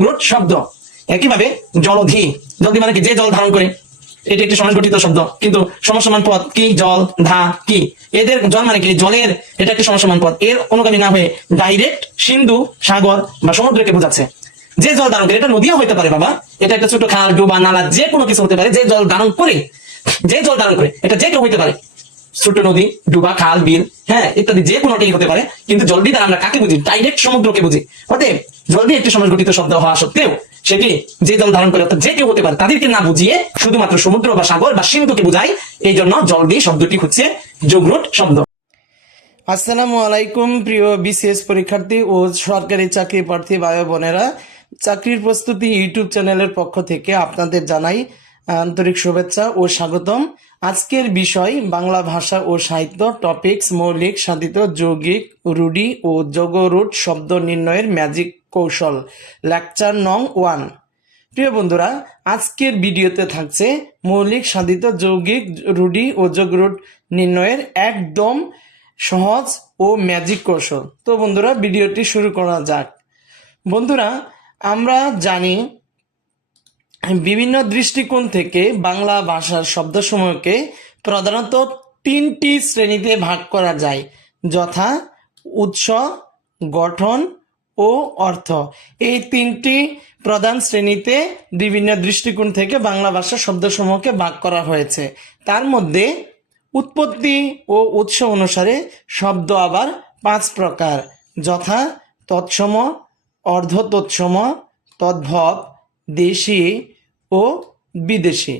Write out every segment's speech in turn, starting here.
Groot শব্দ। একইভাবে জলধি, জলধি মানে কি? যে জল ধারণ করে, এটি একটি সমাস গঠিত শব্দ। কিন্তু সমান পদ কি? জল, ধা, কি। এদের জল মানে কি? জলের, এটা একটি সমান পদ। এর অনুগামী না হয়ে ডাইরেক্ট সিন্ধু, সাগর বা সমুদ্রকে বোঝাচ্ছে। যে জল ধারণ করে, এটা নদীও হতে পারে বাবা, এটা একটা ছোট খাল, ডোবা, নালা, যে কোনো কিছু হতে পারে। যে জল ধারণ করে, যে জল ধারণ করে, এটা যে কেউ হইতে পারে। ছোট নদী, ডুবা, খাল, বিল, হ্যাঁ, ইত্যাদি যে কোনোটাই হতে পারে। কিন্তু জল দিয়ে আমরা কাকে বুঝি? ডাইরেক্ট সমুদ্রকে বুঝি। অতএব জল দিয়ে একটি সমাস গঠিত শব্দ হওয়া সত্ত্বেও সেটি যে জল ধারণ করে, অর্থাৎ যে কেউ হতে পারে, তাদেরকে না বুঝিয়ে শুধুমাত্র সমুদ্র বা সাগর বা সিন্ধুকে বোঝায়। এই জন্য জল দিয়ে শব্দটি হচ্ছে যোগরূঢ় শব্দ। আসসালামু আলাইকুম প্রিয় বিসিএস পরীক্ষার্থী ও সরকারি চাকরি প্রার্থী ভাই বোনেরা, চাকরির প্রস্তুতি ইউটিউব চ্যানেলের পক্ষ থেকে আপনাদের জানাই আন্তরিক শুভেচ্ছা ও স্বাগতম। আজকের বিষয় বাংলা ভাষা ও সাহিত্য, টপিকস মৌলিক, সাধিত, যৌগিক, রূঢ়ি ও যোগরূঢ় শব্দ নির্ণয়ের ম্যাজিক কৌশল, লেকচার নং 1। প্রিয় বন্ধুরা, আজকের ভিডিওতে থাকছে মৌলিক, সাধিত, যৌগিক, রূঢ়ি ও যোগরূঢ় নির্ণয়ের একদম সহজ ও ম্যাজিক কৌশল। তো বন্ধুরা, ভিডিওটি শুরু করা যাক। বন্ধুরা, আমরা জানি বিভিন্ন দৃষ্টিকোণ থেকে বাংলা ভাষার শব্দসমূহকে প্রধানত তিনটি শ্রেণীতে ভাগ করা যায়, যথা উৎস, গঠন ও অর্থ। এই তিনটি প্রধান শ্রেণীতে বিভিন্ন দৃষ্টিকোণ থেকে বাংলা ভাষার শব্দসমূহকে ভাগ করা হয়েছে। তার মধ্যে উৎপত্তি ও উৎস অনুসারে শব্দ আবার 5 প্রকার, যথা তৎসম, অর্ধ তৎসম, তদ্ভব, দেশি ও বিদেশি।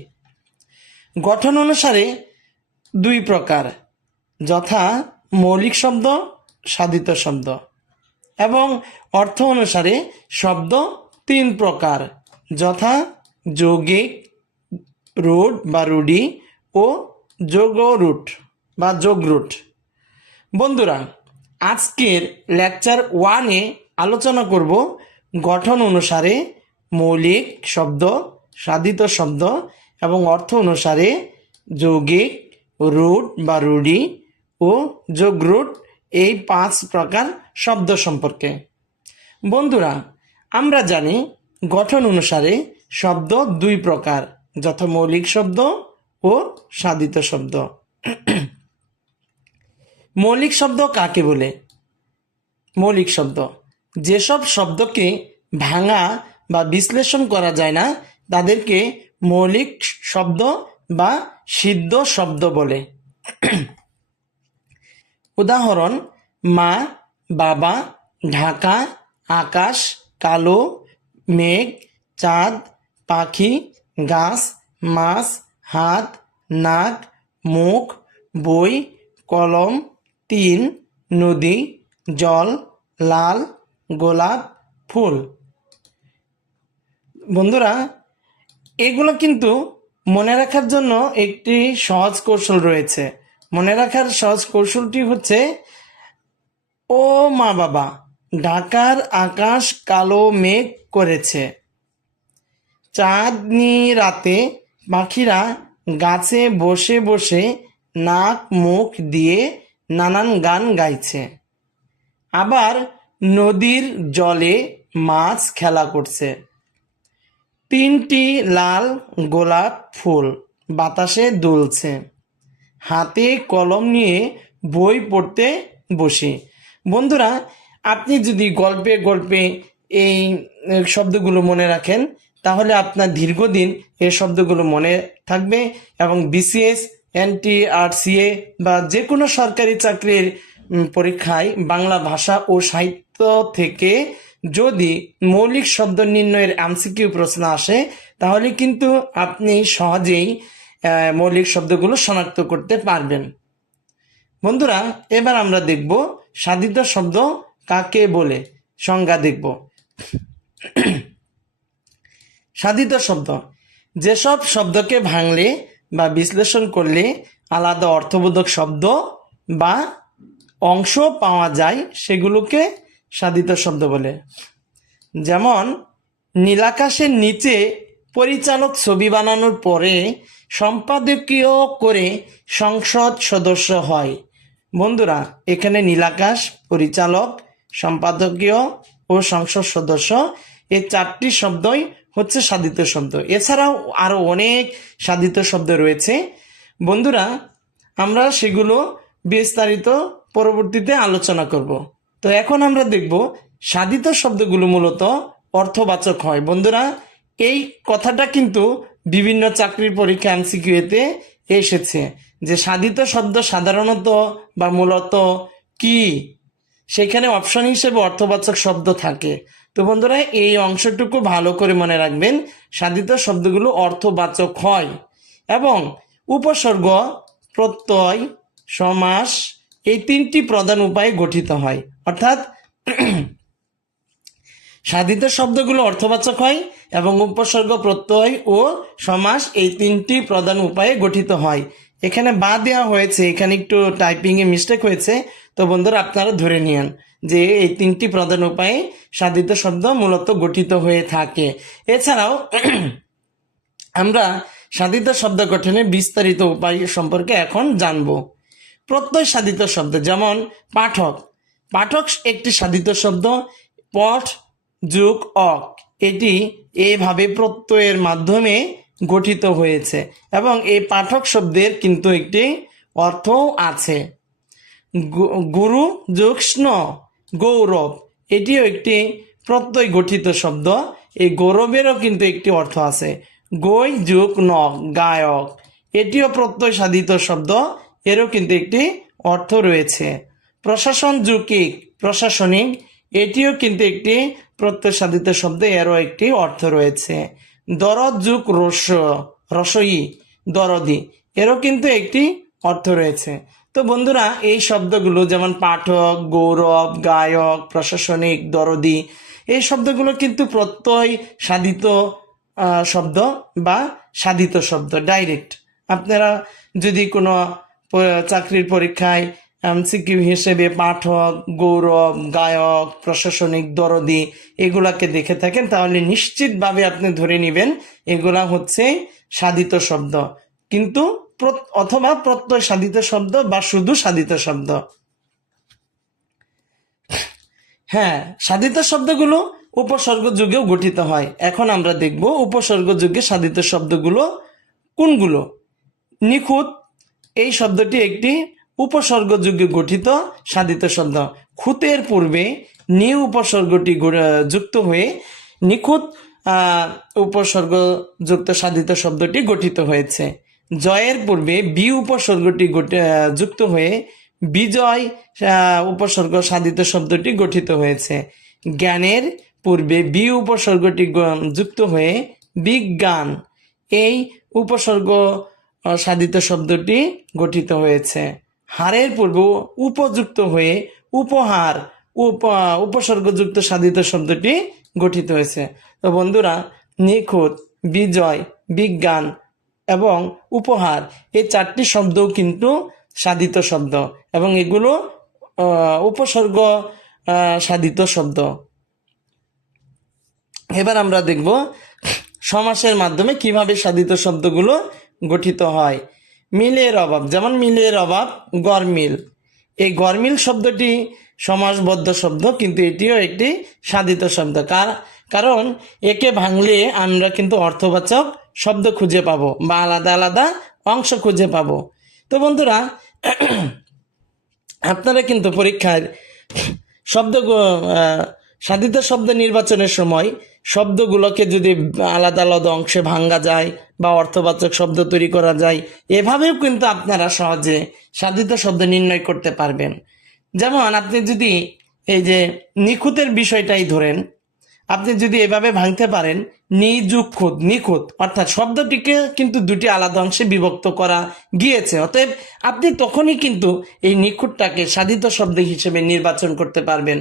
গঠন অনুসারে 2 প্রকার, যথা মৌলিক শব্দ, সাধিত শব্দ। এবং অর্থ অনুসারে শব্দ 3 প্রকার, যথা যৌগিক, রূঢ় বা রূঢ়ি ও যোগরূঢ় বা যোগরূঢ়। বন্ধুরা, আজকের লেকচার 1-এ আলোচনা করব গঠন অনুসারে মৌলিক শব্দ, সাধিত শব্দ এবং অর্থ অনুসারে যৌগিক, রূঢ় বা রূঢ়ি ও যোগরূঢ়, এই 5 প্রকার শব্দ সম্পর্কে। বন্ধুরা, আমরা জানি গঠন অনুসারে শব্দ 2 প্রকার, যথা মৌলিক শব্দ ও সাধিত শব্দ। মৌলিক শব্দ কাকে বলে? মৌলিক শব্দ যেসব শব্দকে ভাঙা বা বিশ্লেষণ করা যায় না, তাদেরকে মৌলিক শব্দ বা সিদ্ধ শব্দ বলে। উদাহরণ: মা, বাবা, ঢাকা, আকাশ, কালো, মেঘ, চাঁদ, পাখি, গাছ, মাছ, হাত, নাক, মুখ, বই, কলম, টিন, নদী, জল, লাল, গোলাপ, ফুল। বন্ধুরা, এগুলো কিন্তু মনে রাখার জন্য একটি সহজ কৌশল রয়েছে। মনে রাখার সহজ কৌশলটি হচ্ছে: ও মা বাবা, ঢাকার আকাশ কালো মেঘ করেছে। চাঁদনি রাতে পাখিরা গাছে বসে বসে নাক মুখ দিয়ে নানান গান গাইছে। আবার নদীর জলে মাছ খেলা করছে। 3টি লাল গোলাপ ফুল বাতাসে দুলছে। হাতে কলম নিয়ে বই পড়তে বসি। বন্ধুরা, আপনি যদি গল্পে গল্পে এই শব্দগুলো মনে রাখেন, তাহলে আপনার দীর্ঘদিন এই শব্দগুলো মনে থাকবে এবং বিসিএস, এনটিআরসিএ বা যে কোনো সরকারি চাকরির পরীক্ষায় বাংলা ভাষা ও সাহিত্য থেকে যদি মৌলিক শব্দ নির্ণয়ের এমসিকিউ প্রশ্ন আসে, তাহলে কিন্তু আপনি সহজেই মৌলিক শব্দগুলো শনাক্ত করতে পারবেন। বন্ধুরা, এবার আমরা দেখব সাধিত শব্দ কাকে বলে, সংজ্ঞা দেখব। সাধিত শব্দ যেসব শব্দকে ভাঙলে বা বিশ্লেষণ করলে আলাদা অর্থবোধক শব্দ বা অংশ পাওয়া যায়, সেগুলোকে সাধিত শব্দ বলে। যেমন, নীলাকাশের নিচে পরিচালক ছবি বানানোর পরে সম্পাদকীয় করে সংসদ সদস্য হয়। বন্ধুরা, এখানে নীলাকাশ, পরিচালক, সম্পাদকীয় ও সংসদ সদস্য, এই 4টি শব্দই হচ্ছে সাধিত শব্দ। এছাড়াও আরো অনেক সাধিত শব্দ রয়েছে বন্ধুরা, আমরা সেগুলো বিস্তারিত পরবর্তীতে আলোচনা করব। তো এখন আমরা দেখব সাধিত শব্দগুলো মূলত অর্থবাচক হয়। বন্ধুরা, এই কথাটা কিন্তু বিভিন্ন চাকরির পরীক্ষা এমসিকিউতে এসেছে যে সাধিত শব্দ সাধারণত বা মূলত কি, সেখানে অপশন হিসেবে অর্থবাচক শব্দ থাকে। তো বন্ধুরা, এই অংশটুকু ভালো করে মনে রাখবেন, সাধিত শব্দগুলো অর্থবাচক হয় এবং উপসর্গ, প্রত্যয়, সমাস এই 3টি প্রধান উপায়ে গঠিত হয়। অর্থাৎ সাধিত শব্দগুলো অর্থবাচক হয় এবং উপসর্গ, প্রত্যয় ও সমাস এই 3টি প্রধান উপায়ে গঠিত হয়। এখানে বা দেওয়া হয়েছে, এখানে একটু টাইপিং এ মিস্টেক হয়েছে, তো বন্ধুরা আপনারা ধরে নিন যে এই 3টি প্রধান উপায়ে সাধিত শব্দ মূলত গঠিত হয়ে থাকে। এছাড়াও আমরা সাধিত শব্দ গঠনের বিস্তারিত উপায় সম্পর্কে এখন জানব। প্রত্যয় সাধিত শব্দ, যেমন পাঠক। পাঠক একটি সাধিত শব্দ। পঠ যোগ অক, এটি এইভাবে প্রত্যয়ের মাধ্যমে গঠিত হয়েছে এবং এই পাঠক শব্দের কিন্তু একটি অর্থও আছে। গুরু যোগ স্ন, গৌরব, এটিও একটি প্রত্যয় গঠিত শব্দ। এই গৌরবেরও কিন্তু একটি অর্থ আছে। গৈ যোগ নক, গায়ক, এটিও প্রত্যয় সাধিত শব্দ, এরও কিন্তু একটি অর্থ রয়েছে। প্রশাসন যোগ ইক, প্রশাসনিক, এটিও কিন্তু একটি প্রত্যয় সাধিত শব্দ, এরও একটি অর্থ রয়েছে। দরদ যোগ রস, রসই, দরদি, এরও কিন্তু একটি অর্থ রয়েছে। তো বন্ধুরা, এই শব্দগুলো যেমন পাঠক, গৌরব, গায়ক, প্রশাসনিক, দরদি, এই শব্দগুলো কিন্তু প্রত্যয় সাধিত শব্দ বা সাধিত শব্দ ডাইরেক্ট। আপনারা যদি কোনো চাকরির পরীক্ষায় এমসিকিউ হিসেবে পাঠক, গৌরব, গায়ক, প্রশাসনিক, দরদি এগুলাকে দেখে থাকেন, তাহলে নিশ্চিতভাবে আপনি ধরে নেবেন এগুলা হচ্ছে সাধিত শব্দ, কিন্তু অথবা প্রত্যয় সাধিত শব্দ বা শুধু সাধিত শব্দ। হ্যাঁ, সাধিত শব্দগুলো উপসর্গ যুগেও গঠিত হয়। এখন আমরা দেখব উপসর্গ যুগে সাধিত শব্দগুলো কোনগুলো। নিখুঁত, এই শব্দটি একটি উপসর্গ যুগে গঠিত সাধিত শব্দ। খুঁতের পূর্বে নি উপসর্গটি যুক্ত হয়ে নিখুঁত উপসর্গ যুক্ত সাধিত শব্দটি গঠিত হয়েছে। জয়ের পূর্বে বি উপসর্গটি যুক্ত হয়ে বিজয় উপসর্গ সাধিত শব্দটি গঠিত হয়েছে। জ্ঞানের পূর্বে বি উপসর্গটি যুক্ত হয়ে বিজ্ঞান, এই উপসর্গ সাধিত শব্দটি গঠিত হয়েছে। হারের পূর্বে উপযুক্ত হয়ে উপহার উপসর্গযুক্ত সাধিত শব্দটি গঠিত হয়েছে। তো বন্ধুরা, নিখুঁত, বিজয়, বিজ্ঞান এবং উপহার এই 4টি শব্দও কিন্তু সাধিত শব্দ এবং এগুলো উপসর্গ সাধিত শব্দ। এবার আমরা দেখব সমাসের মাধ্যমে কিভাবে সাধিত শব্দগুলো গঠিত হয়। মিলের অভাব, যেমন মিলের অভাব, গরমিল, এই গরমিল শব্দটি সমাসবদ্ধ শব্দ, কিন্তু এটিও একটি সাধিত শব্দ। কারণ একে ভাঙলে আমরা কিন্তু অর্থবাচক শব্দ খুঁজে পাবো বা আলাদা আলাদা অংশ খুঁজে পাবো। তো বন্ধুরা, আপনারা কিন্তু পরীক্ষায় শব্দ সাধিত শব্দ নির্বাচনের সময় শব্দগুলোকে যদি আলাদা আলাদা অংশে ভাঙ্গা যায় বা অর্থবাচক শব্দ তৈরি করা যায়, এভাবেও কিন্তু আপনারা সহজে সাধিত শব্দ নির্ণয় করতে পারবেন। যেমন আপনি যদি এই যে নিখুঁতের বিষয়টাই ধরেন, আপনি যদি এভাবে ভাঙতে পারেন নিযুক্ষুত, নিখুঁত, অর্থাৎ শব্দটিকে কিন্তু দুটি আলাদা অংশে বিভক্ত করা গিয়েছে, অতএব আপনি তখনই কিন্তু এই নিখুঁতটাকে সাধিত শব্দ হিসেবে নির্বাচন করতে পারবেন।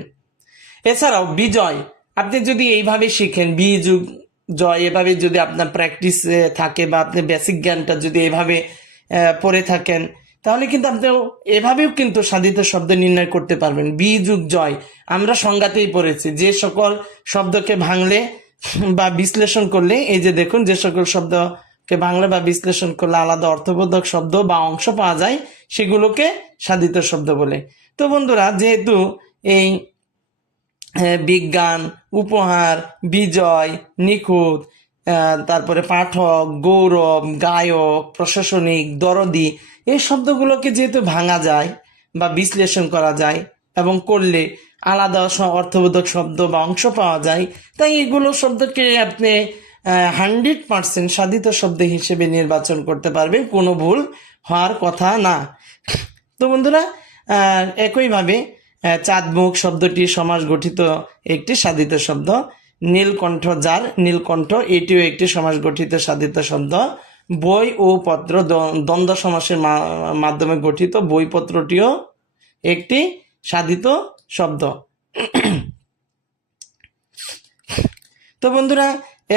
এছাড়াও বিজয়, আপনি যদি এইভাবে শিখেন বি যুগ জয়, এভাবে যদি আপনার প্র্যাকটিস থাকে বা আপনি বেসিক জ্ঞানটা যদি এভাবে পড়ে থাকেন, তাহলে কিন্তু আপনি এভাবেও কিন্তু সাধিত শব্দ নির্ণয় করতে পারবেন। বি যুগ জয় আমরা সংজ্ঞাতেই পড়েছি, যে সকল শব্দকে ভাঙলে বা বিশ্লেষণ করলে, এই যে দেখুন, যে সকল শব্দকে ভাঙলে বা বিশ্লেষণ করলে আলাদা অর্থবোধক শব্দ বা অংশ পাওয়া যায়, সেগুলোকে সাধিত শব্দ বলে। তো বন্ধুরা, যেহেতু এই বিজ্ঞান, উপহার, বিজয়, নিখুঁত, তারপরে পাঠক, গৌরব, গায়ক, প্রশাসনিক, দরদি, এই শব্দগুলোকে যেহেতু ভাঙা যায় বা বিশ্লেষণ করা যায় এবং করলে আলাদা অর্থবোধক শব্দ বা অংশ পাওয়া যায়, তাই এগুলো শব্দকে আপনি 100% সাধিত শব্দ হিসেবে নির্বাচন করতে পারবেন, কোনো ভুল হওয়ার কথা না। তো বন্ধুরা, একইভাবে চাঁদমুখ শব্দটি সমাস গঠিত একটি সাধিত শব্দ। নীলকণ্ঠ, যার নীলকণ্ঠ, এটিও একটি সমাস গঠিত সাধিত শব্দ। বই ও পত্র দ্বন্দ্ব সমাসের মাধ্যমে গঠিত বইপত্রটিও একটি সাধিত শব্দ। তো বন্ধুরা,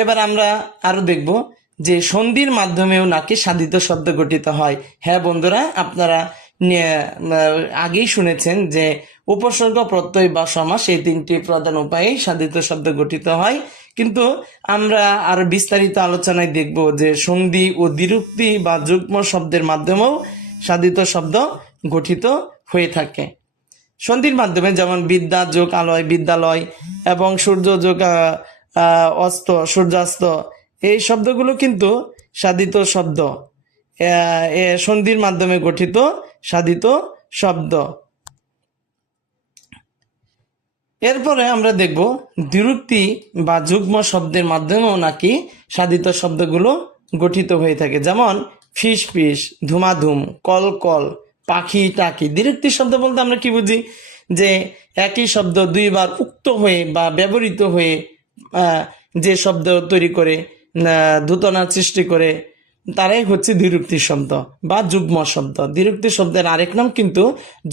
এবার আমরা আরো দেখব যে সন্ধির মাধ্যমেও নাকি সাধিত শব্দ গঠিত হয়। হ্যাঁ বন্ধুরা, আপনারা আগেই শুনেছেন যে উপসর্গ, প্রত্যয় বা সমাস, এই তিনটি প্রধান উপায়ে সাধিত শব্দ গঠিত হয়। কিন্তু আমরা আরো বিস্তারিত আলোচনায় দেখব যে সন্ধি ও দ্বিরুক্তি বা যুগ্ম শব্দের মাধ্যমেও সাধিত শব্দ গঠিত হয়ে থাকে। সন্ধির মাধ্যমে যেমন বিদ্যা যোগ আলয়, বিদ্যালয়, এবং সূর্য যোগ অস্ত, সূর্যাস্ত, এই শব্দগুলো কিন্তু সাধিত শব্দ, সন্ধির মাধ্যমে গঠিত সাধিত শব্দ। এরপরে আমরা দেখব দ্বিরুক্তি বা যুগ্ম শব্দের মাধ্যমেও নাকি সাধিত শব্দগুলো গঠিত হয়ে থাকে। যেমন ফিস ফিস, ধুমাধুম, কল কল, পাখি টাকি। দ্বিরুক্তি শব্দ বলতে আমরা কি বুঝি? যে একই শব্দ দুইবার উক্ত হয়ে বা ব্যবহৃত হয়ে যে শব্দ তৈরি করে, দ্যুতনার সৃষ্টি করে, তারাই হচ্ছে দ্বিরুক্তি শব্দ বা যুগ্ম শব্দ। দ্বিরুক্তি শব্দের আরেক নাম কিন্তু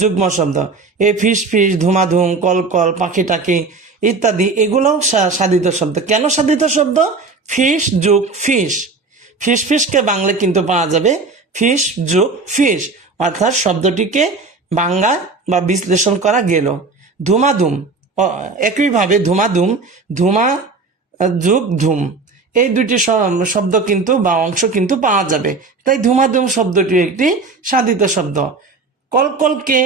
যুগ্ম শব্দ। এই ফিস ফিস, ধুমাধুম, কল কল, পাখি টাকি ইত্যাদি, এগুলোও সাধিত শব্দ। কেন সাধিত শব্দ? ফিস যোগ ফিস, ফিস ফিসকে বাংলা কিন্তু পাওয়া যাবে ফিস যোগ ফিস, অর্থাৎ শব্দটিকে বাংলা বা বিশ্লেষণ করা গেল। ধুমাধুম, একইভাবে ধুমাধুম, ধুমা যোগ ধুম, এই দুটি শব্দ কিন্তু বা অংশ কিন্তু পাওয়া যাবে। তাই ধুমাধুম শব্দটি একটি সাধিত শব্দ। কলকলকে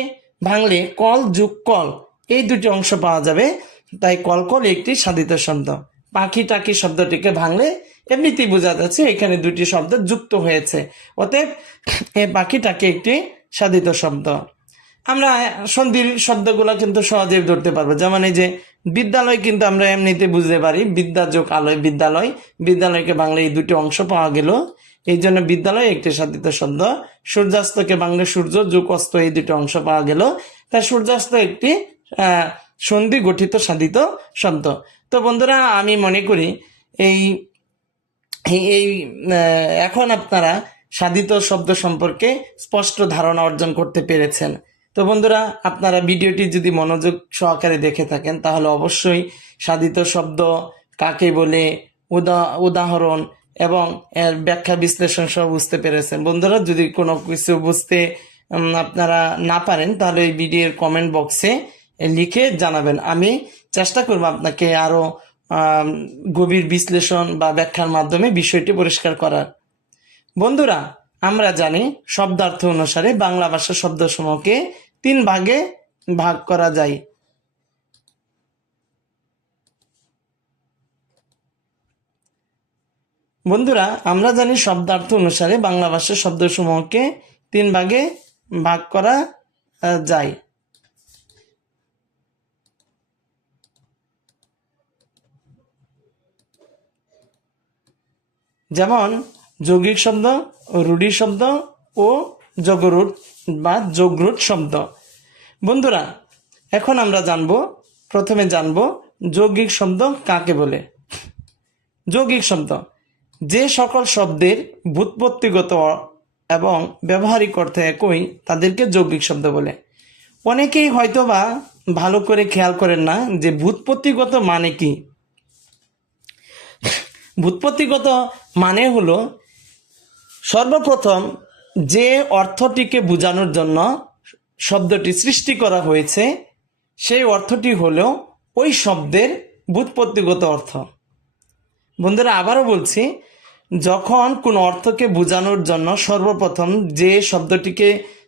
ভাঙলে কল যোগ কল, এই দুটি অংশ পাওয়া যাবে, তাই কলকল একটি সাধিত শব্দ। পাখি টাকি শব্দটিকে ভাঙলে এমনিতেই বোঝা যাচ্ছে এখানে দুটি শব্দ যুক্ত হয়েছে, অতএব এই পাখি টাকি একটি সাধিত শব্দ। আমরা সন্ধির শব্দগুলো কিন্তু সহজেই ধরতে পারবো। যেমন এই যে বিদ্যালয়, কিন্তু আমরা এমনিতে বুঝতে পারি বিদ্যা যোগ আলয়, বিদ্যালয়, বিদ্যালয়কে বাংলা এই দুটি অংশ পাওয়া গেল, এই জন্য বিদ্যালয় একটি সাধিত শব্দ। সূর্যাস্তকে বাংলা সূর্য যোগ অস্ত, এই দুটি অংশ পাওয়া গেল, তাই সূর্যাস্ত একটি সন্ধি গঠিত সাধিত শব্দ। তো বন্ধুরা, আমি মনে করি এই এই এখন আপনারা সাধিত শব্দ সম্পর্কে স্পষ্ট ধারণা অর্জন করতে পেরেছেন। তো বন্ধুরা, আপনারা ভিডিওটি যদি মনোযোগ সহকারে দেখে থাকেন তাহলে অবশ্যই সাধিত শব্দ কাকে বলে, উদাহরণ এবং এর ব্যাখ্যা বিশ্লেষণ সব বুঝতে পেরেছেন। বন্ধুরা, যদি কোনো কিছু বুঝতে আপনারা না পারেন তাহলে এই ভিডিওর কমেন্ট বক্সে লিখে জানাবেন। আমি চেষ্টা করব আপনাকে আরো গভীর বিশ্লেষণ বা ব্যাখ্যার মাধ্যমে বিষয়টি পরিষ্কার করার। বন্ধুরা, আমরা জানি শব্দার্থ অনুসারে বাংলা ভাষা শব্দসমূহকে 3 ভাগে ভাগ করা যায়। বন্ধুরা, আমরা জানি শব্দার্থ অনুসারে বাংলা ভাষার শব্দসমূহকে 3 ভাগে ভাগ করা যায়। যেমন যৌগিক শব্দ, রূঢ়ি শব্দ ও যোগরূঢ় বা যোগরূঢ় শব্দ। বন্ধুরা, এখন আমরা প্রথমে জানবো যৌগিক শব্দ কাকে বলে। যৌগিক শব্দ যে সকল শব্দের ব্যুৎপত্তিগত এবং ব্যবহারিক অর্থ একই, তাদেরকে যৌগিক শব্দ বলে। অনেকেই হয়তোবা ভালো করে খেয়াল করেন না যে ব্যুৎপত্তিগত মানে কি। ব্যুৎপত্তিগত মানে হলো সর্বপ্রথম যে অর্থটিকে বোঝানোর জন্য শব্দটি সৃষ্টি করা হয়েছে সেই অর্থটি হলো ওই শব্দের ব্যুৎপত্তিগত অর্থ। বন্ধুরা, আবারও বলছি, যখন কোন অর্থকে বোঝানোর জন্য সর্বপ্রথম যে শব্দটিকে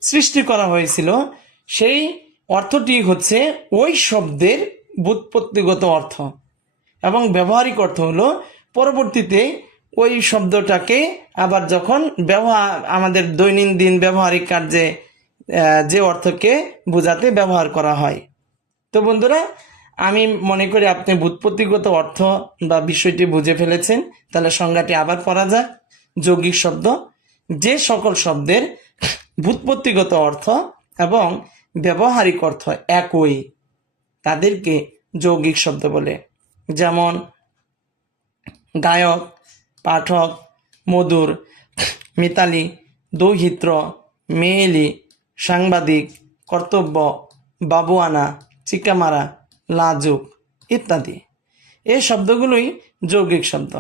সৃষ্টি করা হয়েছিল সেই অর্থটি হচ্ছে ওই শব্দের ব্যুৎপত্তিগত অর্থ, এবং ব্যবহারিক অর্থ হলো পরবর্তীতে ওই শব্দটাকে আবার যখন আমাদের দৈনন্দিন ব্যবহারিক কার্যে যে অর্থকে বোঝাতে ব্যবহার করা হয়। তো বন্ধুরা, আমি মনে করি আপনি ব্যুৎপত্তিগত অর্থ বা বিষয়টি বুঝে ফেলেছেন। তাহলে সংজ্ঞাটি আবার পড়া যাক। যৌগিক শব্দ যে সকল শব্দের ব্যুৎপত্তিগত অর্থ এবং ব্যবহারিক অর্থ একই, তাদেরকে যৌগিক শব্দ বলে। যেমন গায়ক, পাঠক, মধুর, মিতালি, দৌহিত্র, মেয়েলি, সাংবাদিক, কর্তব্য, বাবুয়ানা, চিকামারা, লাজুক ইত্যাদি। এই শব্দগুলোই যৌগিক শব্দ।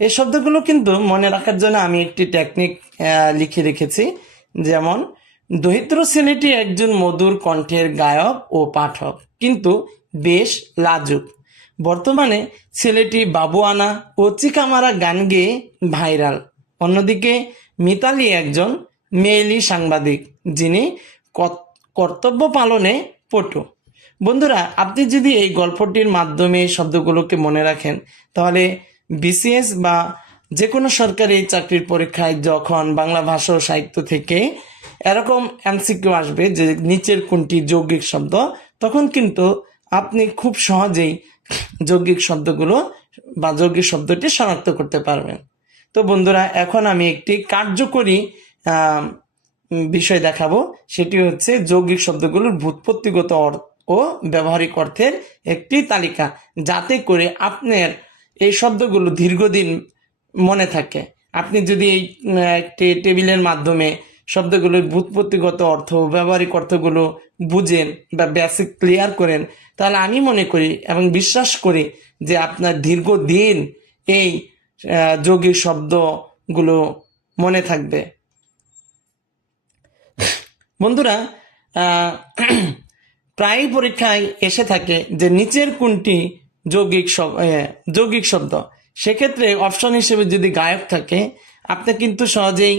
এই শব্দগুলো কিন্তু মনে রাখার জন্য আমি একটি টেকনিক লিখে রেখেছি। যেমন দরিদ্র ছেলেটি একজন মধুর কণ্ঠের গায়ক ও পাঠক, কিন্তু বেশ লাজুক। বর্তমানে ছেলেটি বাবুয়ানা ও চিকামারা গান গেয়ে ভাইরাল। অন্যদিকে মিতালি একজন মেয়েলি সাংবাদিক, যিনি কর্তব্য পালনে পটু। বন্ধুরা, আপনি যদি এই গল্পটির মাধ্যমে শব্দগুলোকে মনে রাখেন, তাহলে বিসিএস বা যে কোনো সরকারি চাকরির পরীক্ষায় যখন বাংলা ভাষা ও সাহিত্য থেকে এরকম এমসিকিউ আসবে যে নিচের কোনটি যৌগিক শব্দ, তখন কিন্তু আপনি খুব সহজেই যৌগিক শব্দগুলো বা যৌগিক শব্দটি শনাক্ত করতে পারবেন। তো বন্ধুরা, এখন আমি একটি কার্যকরী বিষয় দেখাবো। সেটি হচ্ছে যৌগিক শব্দগুলোর ব্যুৎপত্তিগত ও ব্যবহারিক অর্থের একটি তালিকা, যাতে করে আপনার এই শব্দগুলো দীর্ঘদিন মনে থাকে। আপনি যদি এই একটি টেবিলের মাধ্যমে শব্দগুলোর ব্যুৎপত্তিগত অর্থ, ব্যবহারিক অর্থগুলো বুঝেন বা বেসিক ক্লিয়ার করেন, তাহলে আমি মনে করি এবং বিশ্বাস করি যে আপনার দীর্ঘদিন এই যৌগিক শব্দগুলো মনে থাকবে। বন্ধুরা, প্রায় পরীক্ষায় এসে থাকে যে নিচের কোনটি যৌগিক শব্দ। সেক্ষেত্রে অপশন হিসেবে যদি গায়ক থাকে, আপনি কিন্তু সহজেই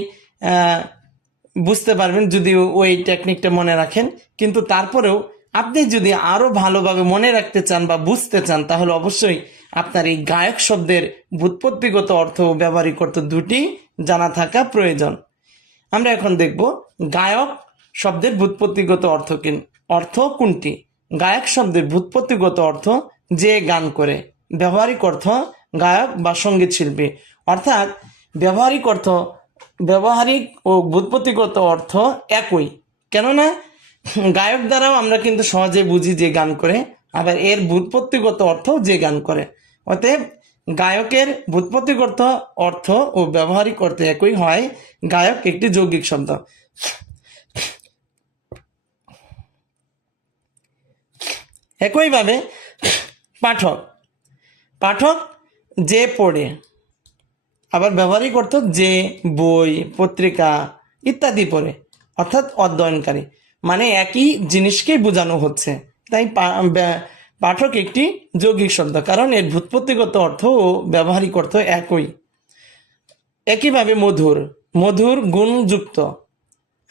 বুঝতে পারবেন যদি ওই টেকনিকটা মনে রাখেন। কিন্তু তারপরেও আপনি যদি আরো ভালোভাবে মনে রাখতে চান বা বুঝতে চান, তাহলে অবশ্যই আপনার এই গায়ক শব্দের ব্যুৎপত্তিগত অর্থ ও ব্যবহারিক অর্থ দুটি জানা থাকা প্রয়োজন। আমরা এখন দেখব গায়ক শব্দের ব্যুৎপত্তিগত অর্থ কোনটি। গায়ক শব্দের ব্যুৎপত্তিগত অর্থ যে গান করে। ব্যবহারিক অর্থ গায়ক বা সঙ্গীত শিল্পী। অর্থাৎ ব্যবহারিক ও ব্যুৎপত্তিগত অর্থ একই, কেননা গায়ক দ্বারাও আমরা কিন্তু সহজে বুঝি যে গান করে, আবার এর ব্যুৎপত্তিগত অর্থ যে গান করে। অতএব গায়কের ব্যুৎপত্তিগত অর্থ ও ব্যবহারিক অর্থ একই হয়। গায়ক একটি যৌগিক শব্দ। একইভাবে পাঠক যে পড়ে। আবার ব্যবহারিক অর্থ যে বই, পত্রিকা ইত্যাদি পড়ে, অর্থাৎ অধ্যয়নকারী। মানে একই জিনিসকেই বোঝানো হচ্ছে। তাই পাঠক একটি যৌগিক শব্দ, কারণ এর ব্যুৎপত্তিগত অর্থ ও ব্যবহারিক অর্থ একই। একইভাবে মধুর গুণযুক্ত।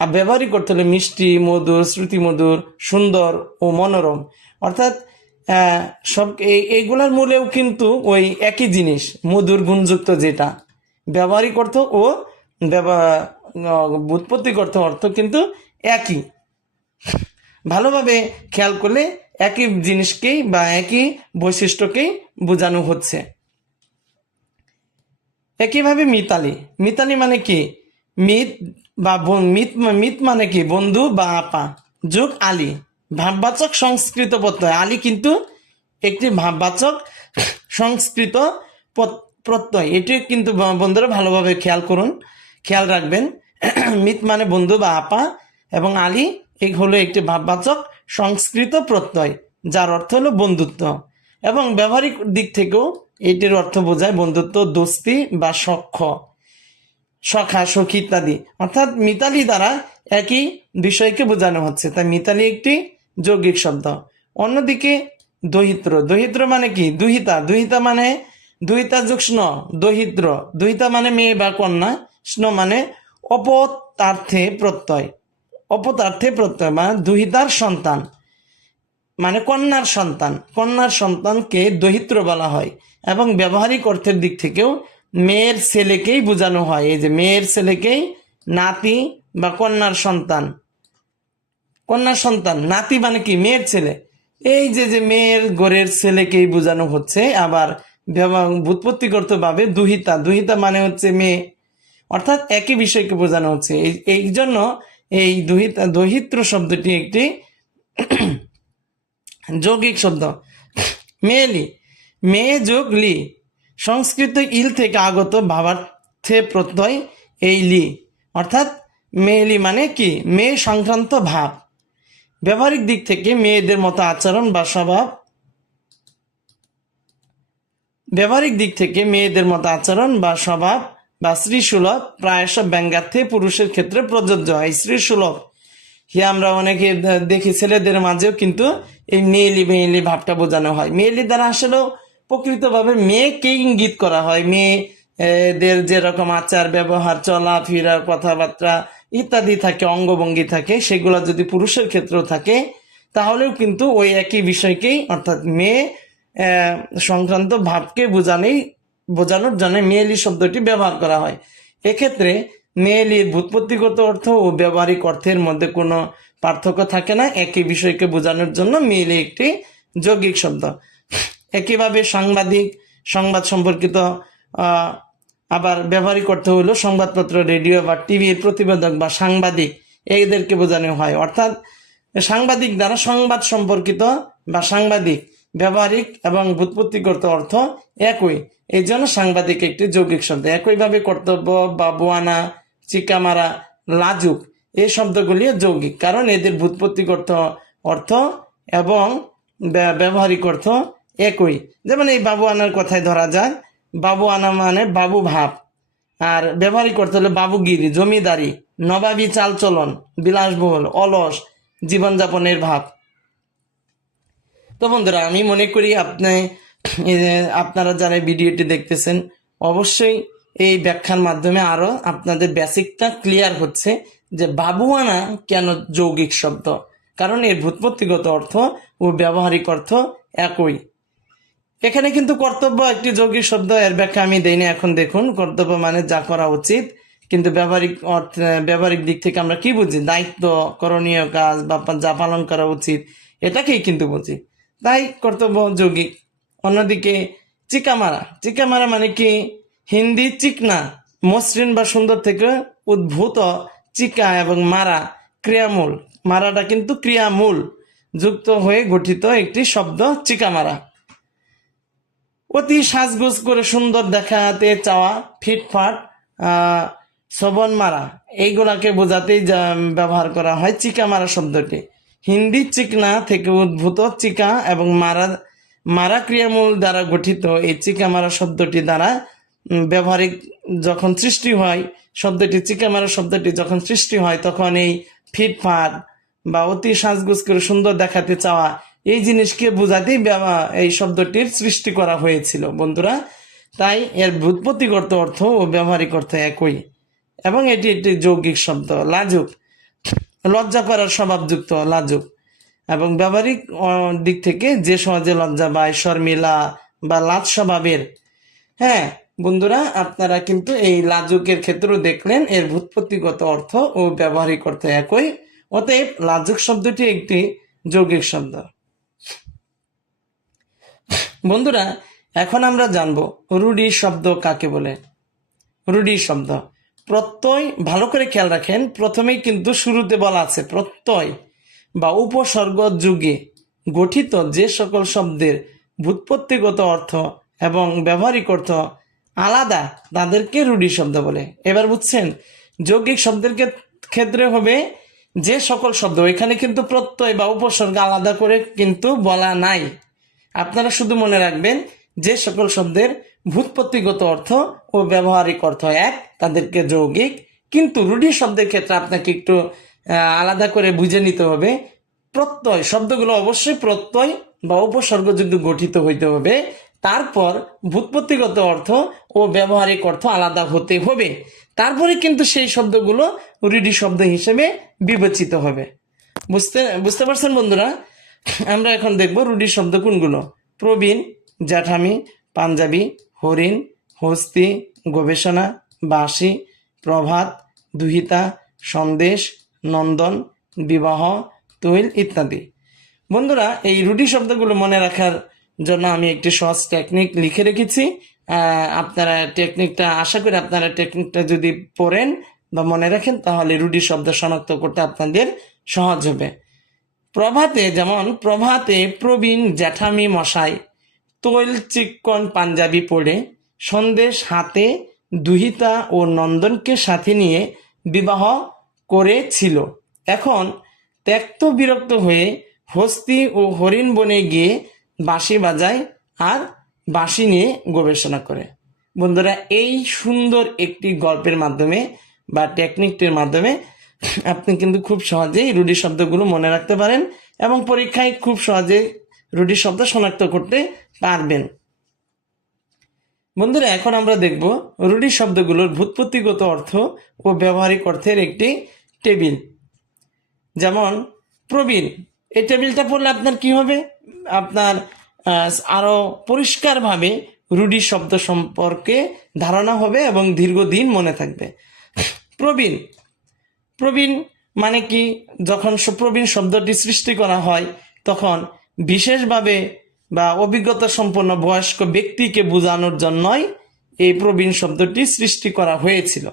আর ব্যবহারিক অর্থ হলো মিষ্টি, মধুর, শ্রুতিমধুর, সুন্দর ও মনোরম। অর্থাৎ এইগুলার মূলেও কিন্তু ওই একই জিনিস, মধুর গুণযুক্ত, যেটা ব্যবহারিক অর্থ ও ব্যুৎপত্তিগত অর্থ কিন্তু একই। ভালোভাবে খেয়াল করলে একই জিনিসকেই বা একই বৈশিষ্ট্যকেই বোঝানো হচ্ছে। একইভাবে মিতালি মানে কি? মিত মানে কি? বন্ধু বা আপা। যোগ আলী, ভাববাচক সংস্কৃত প্রত্যয়। আলী কিন্তু একটি ভাববাচক সংস্কৃত প্রত্যয়। এটি কিন্তু বন্ধুরা ভালোভাবে খেয়াল রাখবেন। মিত মানে বন্ধু বা আপা, এবং আলী হলো একটি ভাববাচক সংস্কৃত প্রত্যয়, যার অর্থ হলো বন্ধুত্ব। এবং ব্যবহারিক দিক থেকেও এটির অর্থ বোঝায় বন্ধুত্ব, দোস্তি বা সখা, সখী ইত্যাদি। অর্থাৎ মিতালি দ্বারা একই বিষয়কে বোঝানো হচ্ছে, তাই মিতালি একটি যৌগিক শব্দ। অন্যদিকে দহিত্র মানে কি? দুহিতা মানে দুহিতা যোগ স্ন, দুহিতা মানে মেয়ে বা কন্যা, স্ন মানে অপতার্থে প্রত্যয়, মানে দুহিতার সন্তান। মানে কন্যার সন্তান, কন্যার সন্তানকে দহিত্র বলা হয়। এবং ব্যবহারিক অর্থের দিক থেকেও মেয়ের ছেলেকেই বোঝানো হয়। এই যে মেয়ের ছেলেকেই নাতি বা কন্যার সন্তান, কন্যার সন্তান, নাতি মানে কি মেয়ের ছেলে। এই যে মেয়ের ঘরের ছেলেকেই বোঝানো হচ্ছে। আবার ব্যুৎপত্তিগত ভাবে দুহিতা, দুহিতা মানে হচ্ছে মেয়ে, অর্থাৎ একই বিষয়কে বোঝানো হচ্ছে। এই জন্য এই দুহিতা, দহিত্র শব্দটি একটি যৌগিক শব্দ। মেয়েলি, মেয়ে যোগ লি, সংস্কৃত ইল থেকে আগত ভাবার্থে প্রত্যয় এই লি, অর্থাৎ মেয়েলি মানে কি মেয়ে সংক্রান্ত ভাব। ব্যবহারিক দিক থেকে মেয়েদের মতো আচরণ বা স্বভাব, ব্যবহারিক দিক থেকে মেয়েদের মতো আচরণ বা স্বভাব বা শ্রীসুলভ প্রায়শ ব্যঙ্গার্থে পুরুষের ক্ষেত্রে প্রযোজ্য হয়। শ্রীসুলভ আমরা অনেকে দেখি ছেলেদের মাঝেও কিন্তু এই মেয়েলি মেয়েলি ভাবটা বোঝানো হয়। মেয়েলি দ্বারা আসলেও প্রকৃতভাবে মেয়েকে ইঙ্গিত করা হয়। মেয়েদের যেরকম আচার ব্যবহার, চলা ফিরা, কথাবার্তা ইত্যাদি থাকে, অঙ্গভঙ্গি থাকে, সেগুলো যদি পুরুষের ক্ষেত্রেও থাকে তাহলেও কিন্তু ওই একই বিষয়কেই, অর্থাৎ মেয়ে সংক্রান্ত ভাবকে বোঝানোর জন্য মেয়েলি শব্দটি ব্যবহার করা হয়। এক্ষেত্রে মেয়েলির ব্যুৎপত্তিগত অর্থ ও ব্যবহারিক অর্থের মধ্যে কোনো পার্থক্য থাকে না। একই বিষয়কে বোঝানোর জন্য মেয়েলি একটি যৌগিক শব্দ। একইভাবে সাংবাদিক, সংবাদ সম্পর্কিত, আবার ব্যবহারিক অর্থ হলো সংবাদপত্র, রেডিও বা টিভির প্রতিবেদক বা সাংবাদিক, এদেরকে বোঝানো হয়। অর্থাৎ সাংবাদিক দ্বারা সংবাদ সম্পর্কিত বা সাংবাদিক, ব্যবহারিক এবং ব্যুৎপত্তিগত অর্থ একই, এই জন্য সাংবাদিক একটি যৌগিক শব্দ। একইভাবে কর্তব্য, বাবুয়ানা, চিকামারা, লাজুক এই শব্দগুলি যৌগিক, কারণ এদের ব্যুৎপত্তিগত অর্থ এবং ব্যবহারিক অর্থ একই। যেমন এই বাবুয়ানার কথায় ধরা যায়, বাবুয়ানা মানে বাবু ভাব, আর ব্যবহারিক অর্থ হলো বাবুগিরি, জমিদারি, নবাবী চালচলন, বিলাসবহুল, অলস জীবনযাপনের ভাব। তো বন্ধুরা, আমি মনে করি আপনারা যারা ভিডিওটি দেখতেছেন অবশ্যই এই ব্যাখ্যার মাধ্যমে আরো আপনাদের বেসিকটা ক্লিয়ার হচ্ছে যে বাবুয়ানা কেন যৌগিক শব্দ, কারণ এর ব্যুৎপত্তিগত অর্থ ও ব্যবহারিক অর্থ একই। এখানে কিন্তু কর্তব্য একটি যৌগিক শব্দ, এর ব্যাখ্যা আমি দেই না। এখন দেখুন, কর্তব্য মানে যা করা উচিত, কিন্তু ব্যবহারিক দিক থেকে আমরা কি বুঝি? দায়িত্ব, করণীয় কাজ বা যা পালন করা উচিত, এটাকেই কিন্তু বুঝি, তাই কর্তব্য যৌগিক। অন্যদিকে চিকামারা, চিকামারা মানে কি হিন্দি চিকনা, মসৃণ বা সুন্দর থেকে উদ্ভূত, চিকা এবং মারা ক্রিয়ামূল, মারাটা কিন্তু ক্রিয়ামূল যুক্ত হয়ে গঠিত একটি শব্দ চিকামারা। অতি সাজগোজ করে সুন্দর দেখাতে চাওয়া, ফিটফাট, শোভন মারা, এইগুলাকে বোঝাতেই ব্যবহার করা হয় চিকামারা শব্দটি। হিন্দি চিকনা থেকে উদ্ভূত, চিকা এবং মারা, মারা ক্রিয়ামূল দ্বারা গঠিত এই চিকামারা শব্দটি দ্বারা ব্যবহারিক যখন সৃষ্টি হয়, শব্দটি চিকামারা শব্দটি যখন সৃষ্টি হয়, তখন এই ফিটফাট বা অতি সাজগোজ করে সুন্দর দেখাতে চাওয়া এই জিনিসকে বোঝাতেই এই শব্দটির সৃষ্টি করা হয়েছিল বন্ধুরা। তাই এর ব্যুৎপত্তিগত অর্থ ও ব্যবহারিক অর্থ একই, এবং এটি একটি যৌগিক শব্দ। লাজুক, লজ্জা করার স্বভাবযুক্ত, লাজুক, এবং ব্যবহারিক দিক থেকে যে সহজে লজ্জা পায়, শর্মিলা বা লাজ স্বভাবের। হ্যাঁ বন্ধুরা, আপনারা কিন্তু এই লাজুকের ক্ষেত্রেও দেখলেন এর ব্যুৎপত্তিগত অর্থ ও ব্যবহারিক অর্থ একই, অতএব লাজুক শব্দটি একটি যৌগিক শব্দ। বন্ধুরা, এখন আমরা জানবো রূঢ়ি শব্দ কাকে বলে। রূঢ়ি শব্দ প্রত্যয়, ভালো করে খেয়াল রাখেন, প্রথমেই কিন্তু শুরুতে বলা আছে প্রত্যয় বা উপসর্গ যুগে গঠিত যে সকল শব্দের ব্যুৎপত্তিগত অর্থ এবং ব্যবহারিক অর্থ আলাদা তাদেরকে রূঢ়ি শব্দ বলে। এবার বুঝছেন, যৌগিক শব্দের ক্ষেত্রে হবে যে সকল শব্দ, এখানে কিন্তু প্রত্যয় বা উপসর্গ আলাদা করে কিন্তু বলা নাই। আপনারা শুধু মনে রাখবেন যে সকল শব্দের ব্যুৎপত্তিগত অর্থ ও ব্যবহারিক অর্থ এক, তাদেরকে যৌগিক। কিন্তু রূঢ়ি শব্দের ক্ষেত্রে আপনাকে একটু আলাদা করে বুঝে নিতে হবে। প্রত্যয় শব্দগুলো অবশ্যই প্রত্যয় বা উপসর্গযুক্ত গঠিত হইতে হবে, তারপর ব্যুৎপত্তিগত অর্থ ও ব্যবহারিক অর্থ আলাদা হতে হবে, তারপরে কিন্তু সেই শব্দগুলো রূঢ়ি শব্দ হিসেবে বিবেচিত হবে। বুঝতে পারছেন বন্ধুরা? আমরা এখন দেখব রুঢ়ি শব্দ কোনগুলো। প্রবীণ, জ্যাঠামি, পাঞ্জাবি, হরিণ, হস্তি, গবেষণা, বাঁশি, প্রভাত, দুহিতা, সন্দেশ, নন্দন, বিবাহ, তৈল ইত্যাদি। বন্ধুরা, এই রুঢ়ি শব্দগুলো মনে রাখার জন্য আমি একটি সহজ টেকনিক লিখে রেখেছি। আপনারা টেকনিকটা, আশা করি আপনারা টেকনিকটা যদি পড়েন বা মনে রাখেন তাহলে রুঢ়ি শব্দ শনাক্ত করতে আপনাদের সহজ হবে। প্রভাতে, যেমন প্রভাতে প্রবীণ জ্যাঠামি মশাই তৈল চিক্কন পাঞ্জাবি পরে সন্দেশ হাতে দুহিতা ও নন্দনকে সাথে নিয়ে বিবাহ করেছিল। এখন ত্যক্ত বিরক্ত হয়ে হস্তি ও হরিণ বনে গিয়ে বাঁশি বাজায় আর বাঁশি নিয়ে গবেষণা করে। বন্ধুরা, এই সুন্দর একটি গল্পের মাধ্যমে বা টেকনিকটির মাধ্যমে আপনি কিন্তু খুব সহজেই রুঢ়ি শব্দগুলো মনে রাখতে পারেন এবং পরীক্ষায় খুব সহজে রুঢ়ি শব্দ শনাক্ত করতে পারবেন। বন্ধুরা, এখন আমরা দেখব রুঢ়ি শব্দগুলোর ভুৎপত্তিগত অর্থ ও ব্যবহারিক অর্থের একটি টেবিল। যেমন প্রবীণ, এই টেবিলটা পড়লে আপনার কি হবে, আপনার আরো পরিষ্কারভাবে রুঢ়ি শব্দ সম্পর্কে ধারণা হবে এবং দীর্ঘদিন মনে থাকবে। প্রবীণ, প্রবীণ মানে কি, যখন প্রবীণ শব্দটি সৃষ্টি করা হয় তখন বিশেষভাবে বা অভিজ্ঞতা সম্পন্ন বয়স্ক ব্যক্তিকে বোঝানোর জন্যই এই প্রবীণ শব্দটি সৃষ্টি করা হয়েছিল।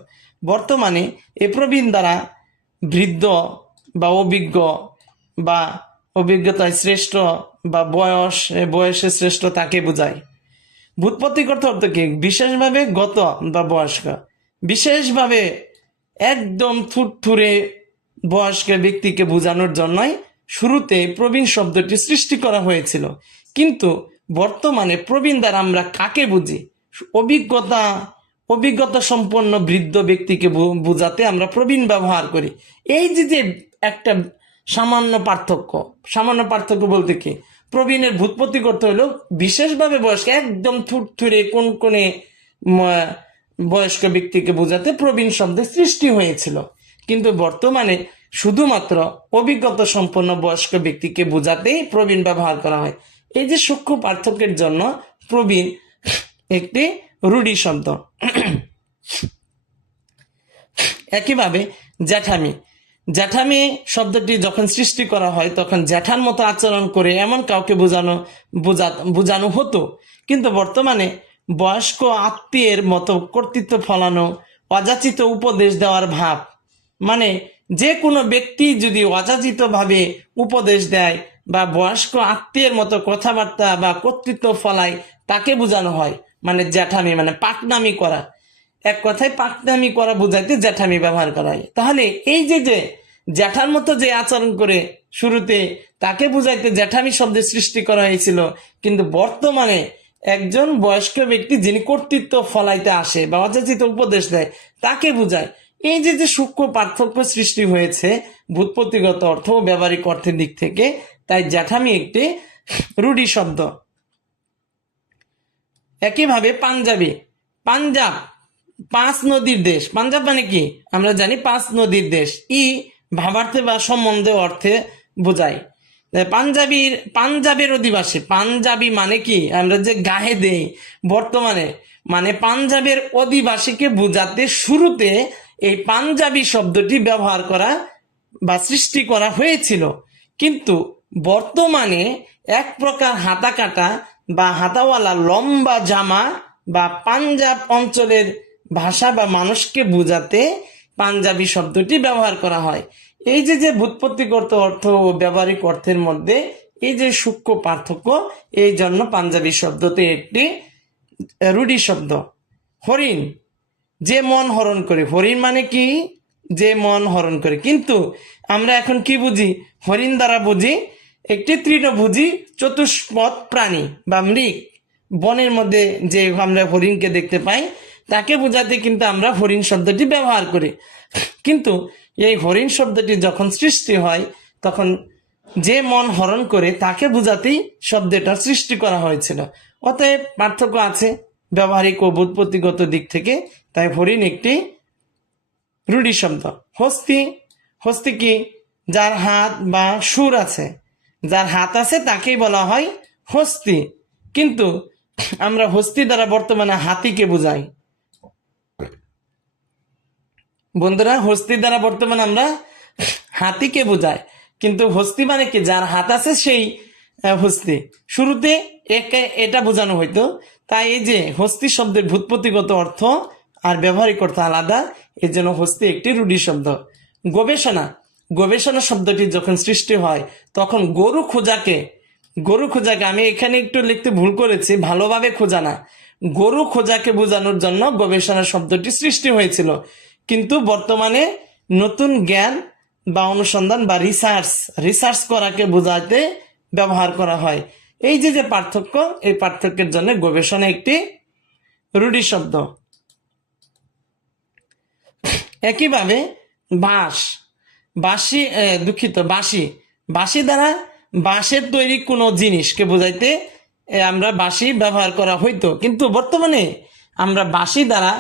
বর্তমানে এই প্রবীণ দ্বারা বৃদ্ধ বা অভিজ্ঞ বা অভিজ্ঞতায় শ্রেষ্ঠ বা বয়সে শ্রেষ্ঠ তাকে বোঝায়। ভুৎপত্তিগত অর্থ কি, বিশেষভাবে গত বা বয়স্ক, বিশেষভাবে একদম থুরথুরে বয়স্ক ব্যক্তিকে বোঝানোর জন্যই শুরুতে প্রবীণ শব্দটি সৃষ্টি করা হয়েছিল। কিন্তু বর্তমানে প্রবীণ দ্বারা আমরা কাকে বুঝি, অভিজ্ঞতা সম্পন্ন বৃদ্ধ ব্যক্তিকে বোঝাতে আমরা প্রবীণ ব্যবহার করি। এই যে একটা সামান্য পার্থক্য বলতে কি, প্রবীণের ভুৎপত্তিগত হলো বিশেষভাবে বয়স্ক, একদম থুরথুরে কোনে বয়স্ক ব্যক্তিকে বোঝাতে প্রবীণ শব্দের সৃষ্টি হয়েছিল। কিন্তু বর্তমানে শুধুমাত্র অভিজ্ঞতা সম্পন্ন বয়স্ক ব্যক্তিকে বোঝাতেই প্রবীণ ব্যবহার করা হয়। এই যে সূক্ষ্ম পার্থক্যের জন্য প্রবীণ একটি রুঢ়ি শব্দ। একইভাবে জ্যাঠামি, জ্যাঠামি শব্দটি যখন সৃষ্টি করা হয় তখন জ্যাঠার মতো আচরণ করে এমন কাউকে বোঝানো হতো। কিন্তু বর্তমানে বয়স্ক আত্মীয়ের মতো কর্তৃত্ব ফলানো, অযাচিত উপদেশ দেওয়ার ভাব, মানে যে কোনো ব্যক্তি যদি অযাচিতভাবে উপদেশ দেয় বা বয়স্ক আত্মীয়ের মতো কথাবার্তা বা কর্তৃত্ব ফলায় তাকে বোঝানো হয়, মানে জ্যাঠামি, মানে পাকনামি করা। এক কথায় পাকনামি করা বোঝাইতে জ্যাঠামি ব্যবহার করা হয়। তাহলে এই যে জ্যাঠার মতো যে আচরণ করে শুরুতে তাকে বুঝাইতে জ্যাঠামি শব্দের সৃষ্টি করা হয়েছিল, কিন্তু বর্তমানে একজন বয়স্ক ব্যক্তি যিনি কর্তৃত্ব ফলাইতে আসে বা অযাচিত উপদেশ দেয় তাকে বুঝায়। এই যে সূক্ষ্ম পার্থক্য সৃষ্টি হয়েছে ভুৎপত্তিগত অর্থ ও ব্যবহারিক অর্থের দিক থেকে, তাই জ্যাঠামি একটি রুঢ়ি শব্দ। একইভাবে পাঞ্জাবি, পাঞ্জাব 5 নদীর দেশ। পাঞ্জাব মানে কি, আমরা জানি 5 নদীর দেশ। ভাবার্থে বা সম্বন্ধে অর্থে বোঝায়। পাঞ্জাবের অধিবাসী, পাঞ্জাবি মানে কি, আমরা যে গায়ে দেই বর্তমানে, মানে পাঞ্জাবের অধিবাসীকে বোঝাতে শুরুতে এই পাঞ্জাবি শব্দটি ব্যবহার করা বা সৃষ্টি করা হয়েছিল। কিন্তু বর্তমানে এক প্রকার হাতা কাটা বা হাতাওয়ালা লম্বা জামা বা পাঞ্জাব অঞ্চলের ভাষা বা মানুষকে বোঝাতে পাঞ্জাবি শব্দটি ব্যবহার করা হয়। এই যে ভুৎপত্তিগত অর্থ ও ব্যবহারিক অর্থের মধ্যে এই যে সূক্ষ্ম পার্থক্য, এই জন্য পাঞ্জাবি শব্দটি একটি রুঢ়ি শব্দ। হরিণ, যে মন হরণ করে। হরিণ মানে কি, যে মন হরণ করে। কিন্তু আমরা এখন কি বুঝি, হরিণ দ্বারা বুঝি একটি তৃণভোজী চতুষ্পদ প্রাণী বা মৃগ। বনের মধ্যে যে আমরা হরিণকে দেখতে পাই তাকে বোঝাতে কিন্তু আমরা হরিণ শব্দটি ব্যবহার করি। কিন্তু এই হরিণ শব্দটি যখন সৃষ্টি হয় তখন যে মন হরণ করে তাকে বোঝাতেই শব্দটা সৃষ্টি করা হয়েছিল। অতএব পার্থক্য আছে ব্যবহারিক ও ভুৎপত্তিগত দিক থেকে, তাই হরিণ একটি রুঢ়ি শব্দ। হস্তি, হস্তি কি, যার হাত বা সুর আছে। যার হাত আছে তাকেই বলা হয় হস্তি। কিন্তু আমরা হস্তি দ্বারা বর্তমানে হাতিকে বুঝাই। বন্ধুরা, হস্তি দ্বারা বর্তমানে আমরা হাতিকে বোঝাই, কিন্তু হস্তি মানে কি, যার হাত আছে সেই হস্তি। শুরুতে এটা বোঝানো হইতো। তাই এই যে হস্তি শব্দের ভূতপতিগত অর্থ আর ব্যবহারিক অর্থ আলাদা, এর জন্য হস্তি একটি রূঢ়ি শব্দ। গবেষণা গবেষণা শব্দটি যখন সৃষ্টি হয় তখন গরু খোঁজাকে আমি এখানে একটু লিখতে ভুল করেছি, ভালোভাবে খোঁজা না, গরু খোঁজাকে বোঝানোর জন্য গবেষণা শব্দটি সৃষ্টি হয়েছিল। কিন্তু বর্তমানে নতুন জ্ঞান বা অনুসন্ধান বা রিসার্চ করাকে বোঝাতে ব্যবহার করা হয়। এই যে পার্থক্য, এই পার্থক্যের জন্য গবেষণা একটি রূঢ়ি শব্দ। একইভাবে বাঁশি দ্বারা বাঁশের তৈরি কোনো জিনিসকে বোঝাইতে আমরা বাঁশি ব্যবহার করা হইতো। কিন্তু বর্তমানে আমরা বাঁশি দ্বারা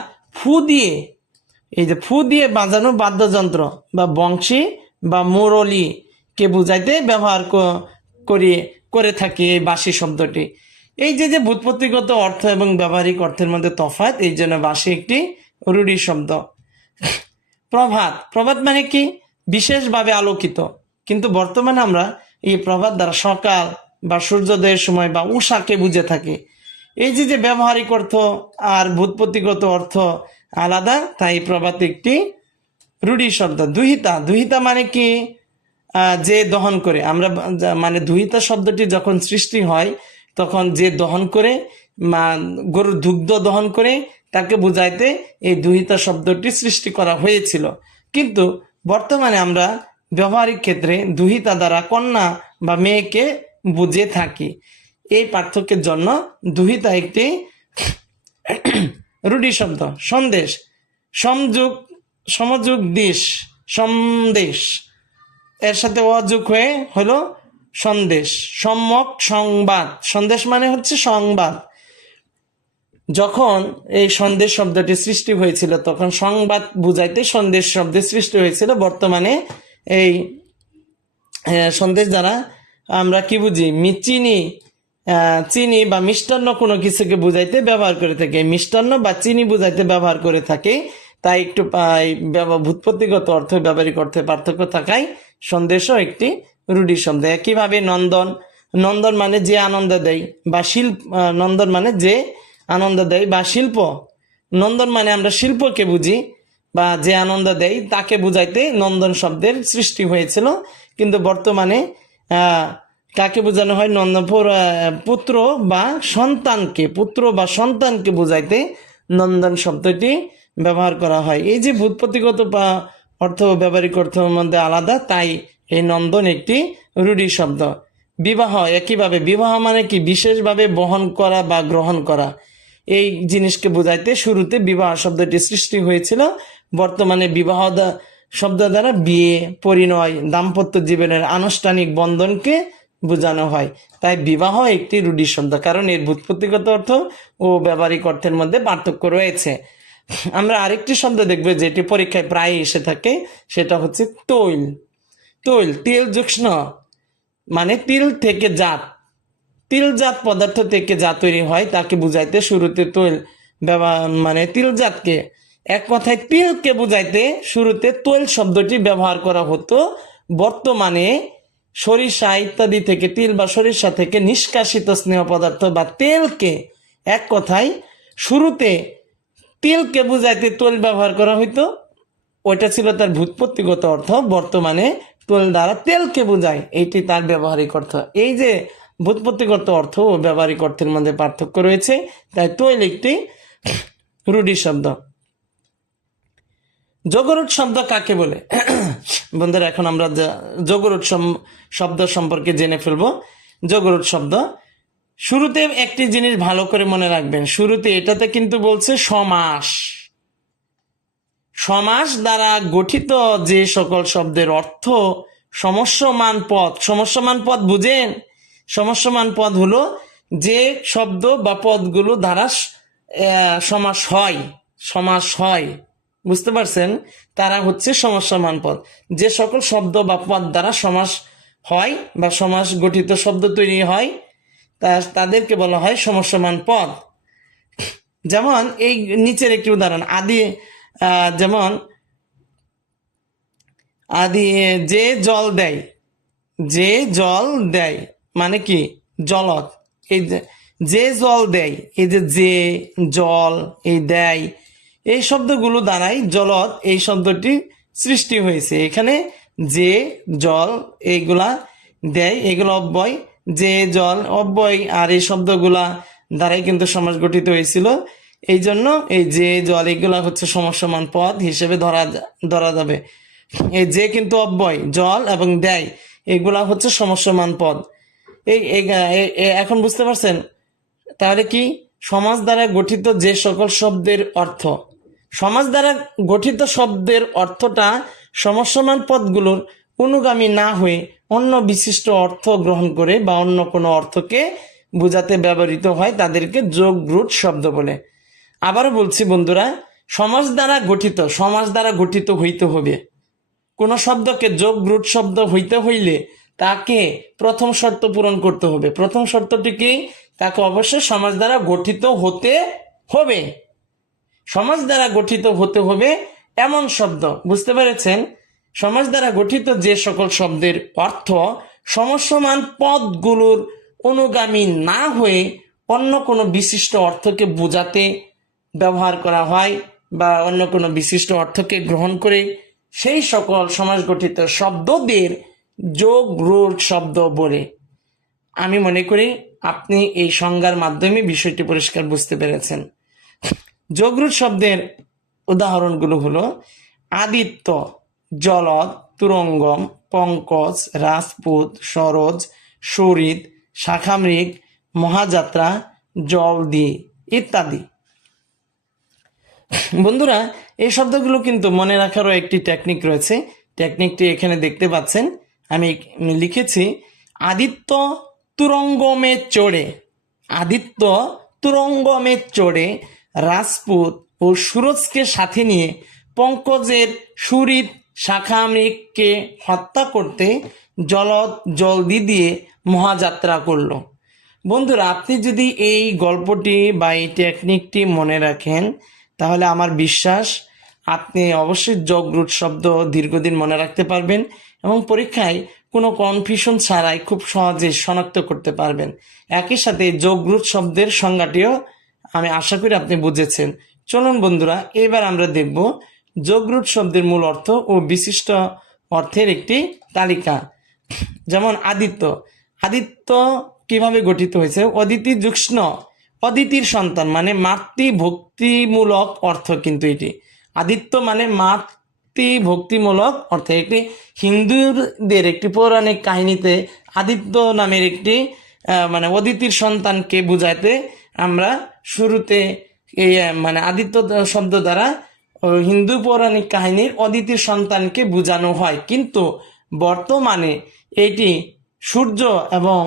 ফু দিয়ে বাজানো বাদ্যযন্ত্র বা বংশী বা মুরলি কে বুঝাইতে ব্যবহার করে থাকি এই বাঁশি শব্দটি। এই যে ব্যুৎপত্তিগত অর্থ এবং ব্যবহারিক অর্থের মধ্যে তফাৎ, এই জন্য বাঁশি একটি রূঢ়ি শব্দ। প্রভাত মানে কি, বিশেষভাবে আলোকিত। কিন্তু বর্তমানে আমরা এই প্রভাত দ্বারা সকাল বা সূর্যোদয়ের সময় বা উষাকে বুঝে থাকি। এই যে ব্যবহারিক অর্থ আর ব্যুৎপত্তিগত অর্থ আলাদা, তাই প্রভাত একটি রূঢ়ি শব্দ। দুহিতা মানে কি, যে দহন করে। আমরা মানে দুহিতা শব্দটি যখন সৃষ্টি হয় তখন যে দহন করে, গরুর দুগ্ধ দহন করে, তাকে বুঝাইতে এই দুহিতা শব্দটি সৃষ্টি করা হয়েছিল। কিন্তু বর্তমানে আমরা ব্যবহারিক ক্ষেত্রে দুহিতা দ্বারা কন্যা বা মেয়েকে বুঝে থাকি। এই পার্থক্যের জন্য দুহিতা একটি রূঢ়ি শব্দ। সন্দেশ এর সাথে অযোগ হয়ে হলো সন্দেশ। সংবাদ, সন্দেশ মানে হচ্ছে সংবাদ। যখন এই সন্দেশ শব্দটি সৃষ্টি হয়েছিল তখন সংবাদ বুঝাইতে সন্দেশ শব্দের সৃষ্টি হয়েছিল। বর্তমানে এই সন্দেশ দ্বারা আমরা কি বুঝি, চিনি বা মিষ্টান্ন কোনো কিছুকে বুঝাইতে ব্যবহার করে থাকি। মিষ্টান্ন বা চিনি বুঝাইতে ব্যবহার করে থাকে। তাই একটু ব্যুৎপত্তিগত অর্থ ব্যবহারিক অর্থে পার্থক্য থাকায় সন্দেশও একটি রূঢ়ি শব্দ। একইভাবে নন্দন মানে যে আনন্দ দেয় বা নন্দন মানে যে আনন্দ দেয় বা শিল্প। নন্দন মানে আমরা শিল্পকে বুঝি বা যে আনন্দ দেয় তাকে বুঝাইতে নন্দন শব্দের সৃষ্টি হয়েছিল। কিন্তু বর্তমানে কাকে বোঝানো হয়, পুত্র বা সন্তানকে বুঝাইতে নন্দন শব্দটি ব্যবহার করা হয়। এই যে ব্যুৎপত্তিগত অর্থ ব্যবহারিক অর্থের মধ্যে আলাদা, তাই এই নন্দন একটি রূঢ়ি শব্দ। একইভাবে বিবাহ মানে কি, বিশেষভাবে বহন করা বা গ্রহণ করা। এই জিনিসকে বোঝাইতে শুরুতে বিবাহ শব্দটি সৃষ্টি হয়েছিল। বর্তমানে বিবাহ শব্দ দ্বারা বিয়ে, পরিণয়, দাম্পত্য জীবনের আনুষ্ঠানিক বন্ধনকে বোঝানো হয়। তাই বিবাহ একটি রূঢ়ি শব্দ, কারণ এর ব্যুৎপত্তিগত অর্থ ও ব্যবহারিক অর্থের মধ্যে পার্থক্য রয়েছে। আমরা আরেকটি শব্দ দেখব যেটি পরীক্ষায় প্রায় এসে থাকে, সেটা হচ্ছে তৈল। তিল যুষ্ণ মানে তিল থেকে তিলজাত পদার্থ থেকে যা তৈরি হয় তাকে বুঝাইতে শুরুতে তৈল মানে তিলজাতকে, এক কথায় তিলকে বুঝাইতে শুরুতে তৈল শব্দটি ব্যবহার করা হতো। বর্তমানে সরিষা ইত্যাদি থেকে, তিল বা সরিষা থেকে নিষ্কাশিত স্নেহ পদার্থ বা তেলকে, এক কথায় শুরুতে তিলকে বুঝাইতে তৈল ব্যবহার করা হইতো। ওইটা ছিল তার ব্যুৎপত্তিগত অর্থ। বর্তমানে তৈল দ্বারা তেলকে বোঝায়, এইটি তার ব্যবহারিক অর্থ। এই যে ব্যুৎপত্তিগত অর্থ ও ব্যবহারিক অর্থের মধ্যে পার্থক্য রয়েছে, তাই তৈল একটি রূঢ়ি শব্দ। জগরুট শব্দ কাকে বলে? বন্ধুরা, এখন আমরা জগরুট শব্দ সম্পর্কে জেনে ফেলবো। জগরুট শব্দ, শুরুতে একটি জিনিস ভালো করে মনে রাখবেন, শুরুতে এটাতে কিন্তু বলছে সমাস দ্বারা গঠিত যে সকল শব্দের অর্থ সমস্যমান পদ বুঝেন? সমস্যমান পদ হলো যে শব্দ বা পদগুলো দ্বারা সমাস হয়, বুঝতে পারছেন? তারা হচ্ছে সমস্যমান পদ। যে সকল শব্দ বা পদ দ্বারা সমাস হয় বা সমাস গঠিত শব্দ তৈরি হয় তাদেরকে বলা হয় সমস্যমান পদ। যেমন এই নিচের একটি উদাহরণ, যেমন আদি যে জল দেয়, যে জল দেয় মানে কি জলদ। এই যে জল দেয়, এই যে জল এই দেয়, এই শব্দগুলো দ্বারাই জলদ এই শব্দটি সৃষ্টি হয়েছে। এখানে যে জল এইগুলা দেয় এগুলো অব্যয়, যে জল অব্যয়, আর এই শব্দগুলা দ্বারাই কিন্তু সমাস গঠিত হয়েছিল। এই জন্য এই যে জল এগুলা হচ্ছে সমস্যমান পদ হিসেবে ধরা যাবে। এই যে কিন্তু অব্যয়, জল এবং দেয় এগুলা হচ্ছে সমস্যমান পদ। এখন বুঝতে পারছেন তাহলে কি সমাজ দ্বারা গঠিত যে সকল শব্দের অর্থ, সমাজ দ্বারা গঠিত শব্দের অর্থটা সমস্যমান পদগুলোর অনুগামী না হয়ে অন্য বিশিষ্ট অর্থ গ্রহণ করে বা অন্য কোনো অর্থকে বোঝাতে ব্যবহৃত হয় তাদেরকে যোগ রুট শব্দ বলে। আবারও বলছি বন্ধুরা, সমাজ দ্বারা গঠিত হইতে হবে। কোন শব্দকে যোগ রুট শব্দ হইতে হইলে তাকে প্রথম শর্ত পূরণ করতে হবে। প্রথম শর্তটি কি? তাকে অবশ্যই সমাজ দ্বারা গঠিত হতে হবে। সমাজ দ্বারা গঠিত হতে হবে এমন শব্দ, বুঝতে পেরেছেন? সমাজ দ্বারা গঠিত যে সকল শব্দের অর্থ সমস্যমান পদগুলোর অনুগামী না হয়ে অন্য কোনো বিশিষ্ট অর্থকে বোঝাতে ব্যবহার করা হয় বা অন্য কোনো বিশিষ্ট অর্থকে গ্রহণ করে সেই সকল সমাস গঠিত শব্দদের যোগ রুট শব্দ বলে। আমি মনে করি আপনি এই সংজ্ঞার মাধ্যমে বিষয়টি পরিষ্কার বুঝতে পেরেছেন। যোগ রুট শব্দের উদাহরণগুলো হলো আদিত্য, জলদ, তুরঙ্গম, পঙ্কজ, রাজপুত, সরোজ, শরিত, শাখামৃগ, মহাযাত্রা, জলদি ইত্যাদি। বন্ধুরা, এই শব্দগুলো কিন্তু মনে রাখারও একটি টেকনিক রয়েছে। টেকনিকটি এখানে দেখতে পাচ্ছেন, আমি লিখেছি আদিত্য তুরঙ্গমে চড়ে, আদিত্য তুরঙ্গমে চড়ে রাজপুত ও সুরজকে সাথে নিয়ে পঙ্কজের সুরিত শাখামৃগকে হত্যা করতে জলদি দিয়ে মহাযাত্রা করলো। বন্ধুরা, আপনি যদি এই গল্পটি বা এই টেকনিকটি মনে রাখেন তাহলে আমার বিশ্বাস আপনি অবশ্যই যোগ রুট শব্দ দীর্ঘদিন মনে রাখতে পারবেন এবং পরীক্ষায় কোনো কনফিউশন ছাড়াই খুব সহজে শনাক্ত করতে পারবেন। একই সাথে যোগ রুট শব্দের সংজ্ঞাটিও আমি আশা করি আপনি বুঝেছেন। চলুন বন্ধুরা, এবার আমরা দেখব যোগ রুট শব্দের মূল অর্থ ও বিশিষ্ট অর্থের একটি তালিকা। যেমন আদিত্য, আদিত্য কিভাবে গঠিত হয়েছে? অদিতি যুষ্ণ, অদিতির সন্তান মানে মাতৃভক্তিমূলক অর্থ, কিন্তু এটি আদিত্য মানে মাতৃভক্তিমূলক অর্থ। একটি হিন্দুদের একটি পৌরাণিক কাহিনীতে আদিত্য নামের একটি মানে অদিতির সন্তানকে বুঝাইতে আমরা শুরুতে এই মানে আদিত্য শব্দ দ্বারা হিন্দু পৌরাণিক কাহিনীর অদিতির সন্তানকে বোঝানো হয়, কিন্তু বর্তমানে এটি সূর্য, এবং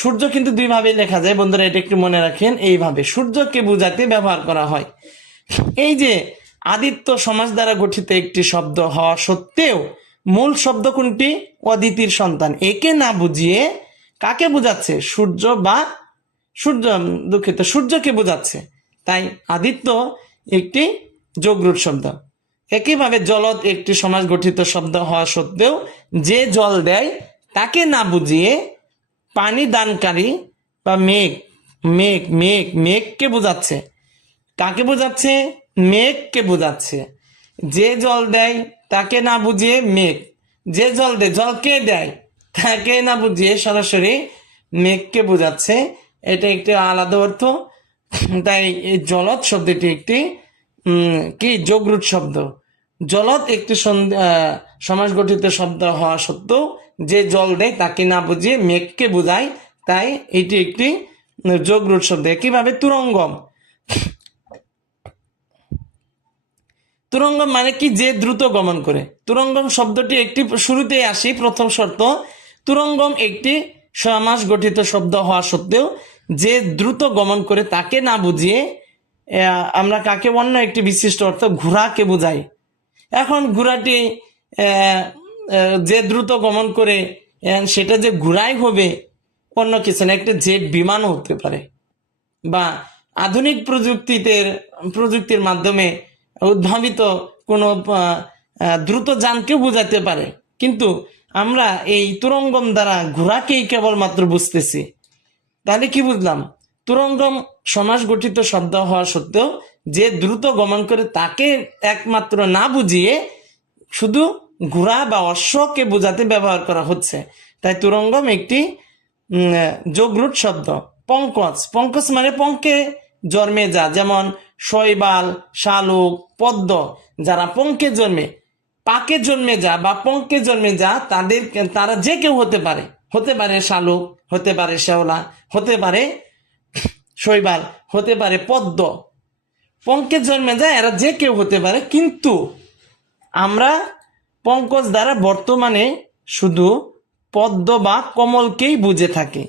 সূর্য কিন্তু দুইভাবে লেখা যায় বন্ধুরা, এটা একটু মনে রাখেন। এইভাবে সূর্যকে বোঝাতে ব্যবহার করা হয়। এই যে আদিত্য সমাজ দ্বারা গঠিত একটি শব্দ হওয়া সত্ত্বেও মূল শব্দ কোনটি? অদিতির সন্তান। একে না বুঝিয়ে কাকে বোঝাচ্ছে? সূর্যকে বোঝাচ্ছে। তাই আদিত্য একটি যোগ রুট শব্দ। একইভাবে জলদ একটি সমাজ গঠিত শব্দ হওয়া সত্ত্বেও যে জল দেয় তাকে না বুঝিয়ে পানি দানকারী বা মেঘকে বোঝাচ্ছে। কাকে বোঝাচ্ছে? মেঘকে বোঝাচ্ছে। যে জল দেয় তাকে না বুঝিয়ে মেঘ, যে জল দেয়, জলকে দেয় তাকে না বুঝিয়ে সরাসরি মেঘকে বোঝাচ্ছে। এটা একটি আলাদা অর্থ। তাই এই জলদ শব্দটি একটি কি যোগ রুট শব্দ। জলদ একটি সমাস গঠিত শব্দ হওয়া সত্ত্বেও যে জল দেয় তাকে না বুঝিয়ে মেঘকে বোঝায়, তাই এটি একটি যোগ রুট শব্দ। একইভাবে তুরঙ্গম, তুরঙ্গম মানে কি? যে দ্রুত গমন করে। তুরঙ্গম শব্দটি একটি শুরুতে আসি, প্রথম শর্ত, তুরঙ্গম একটি সমাস গঠিত শব্দ হওয়া সত্ত্বেও যে দ্রুত গমন করে তাকে না বুঝিয়ে আমরা কাকে অন্য একটি বিশিষ্ট অর্থ ঘোড়াকে বোঝাই। এখন ঘোড়াটি যে দ্রুত গমন করে সেটা যে ঘুরাই হবে অন্য কিছু না, একটা জেট বিমানও হতে পারে, বা আধুনিক প্রযুক্তির মাধ্যমে উদ্ভাবিত কোনো দ্রুত যানকেও বোঝাতে পারে। কিন্তু আমরা এই তুরঙ্গম দ্বারা ঘোড়াকেই কেবলমাত্র বুঝতেছি। তাহলে কি বুঝলাম? তুরঙ্গম সমাস গঠিত শব্দ হওয়া সত্ত্বেও যে দ্রুত গমন করে তাকে একমাত্র না বুঝিয়ে শুধু ঘোড়া বা অশ্বকে বোঝাতে ব্যবহার করা হচ্ছে। তাই তুরঙ্গম একটি যোগরূট শব্দ। পঙ্কজ, পঙ্কজ মানে পঙ্কে জন্মে যা, যেমন শৈবাল, শালুক, পদ্ম, যারা পঙ্কে জন্মে, পাকে জন্মে যা বা পঙ্কে জন্মে যা, তারা যে কেউ হতে পারে। হতে পারে শালুক, হতে পারে শেওলা, হতে পারে শৈবাল, হতে পারে পদ্ম। পঙ্কে জন্মে যায় এরা যে কেউ হতে পারে, কিন্তু আমরা পঙ্কজ দ্বারা বর্তমানে শুধু পদ্ম বা কমলকেই বুঝে থাকি।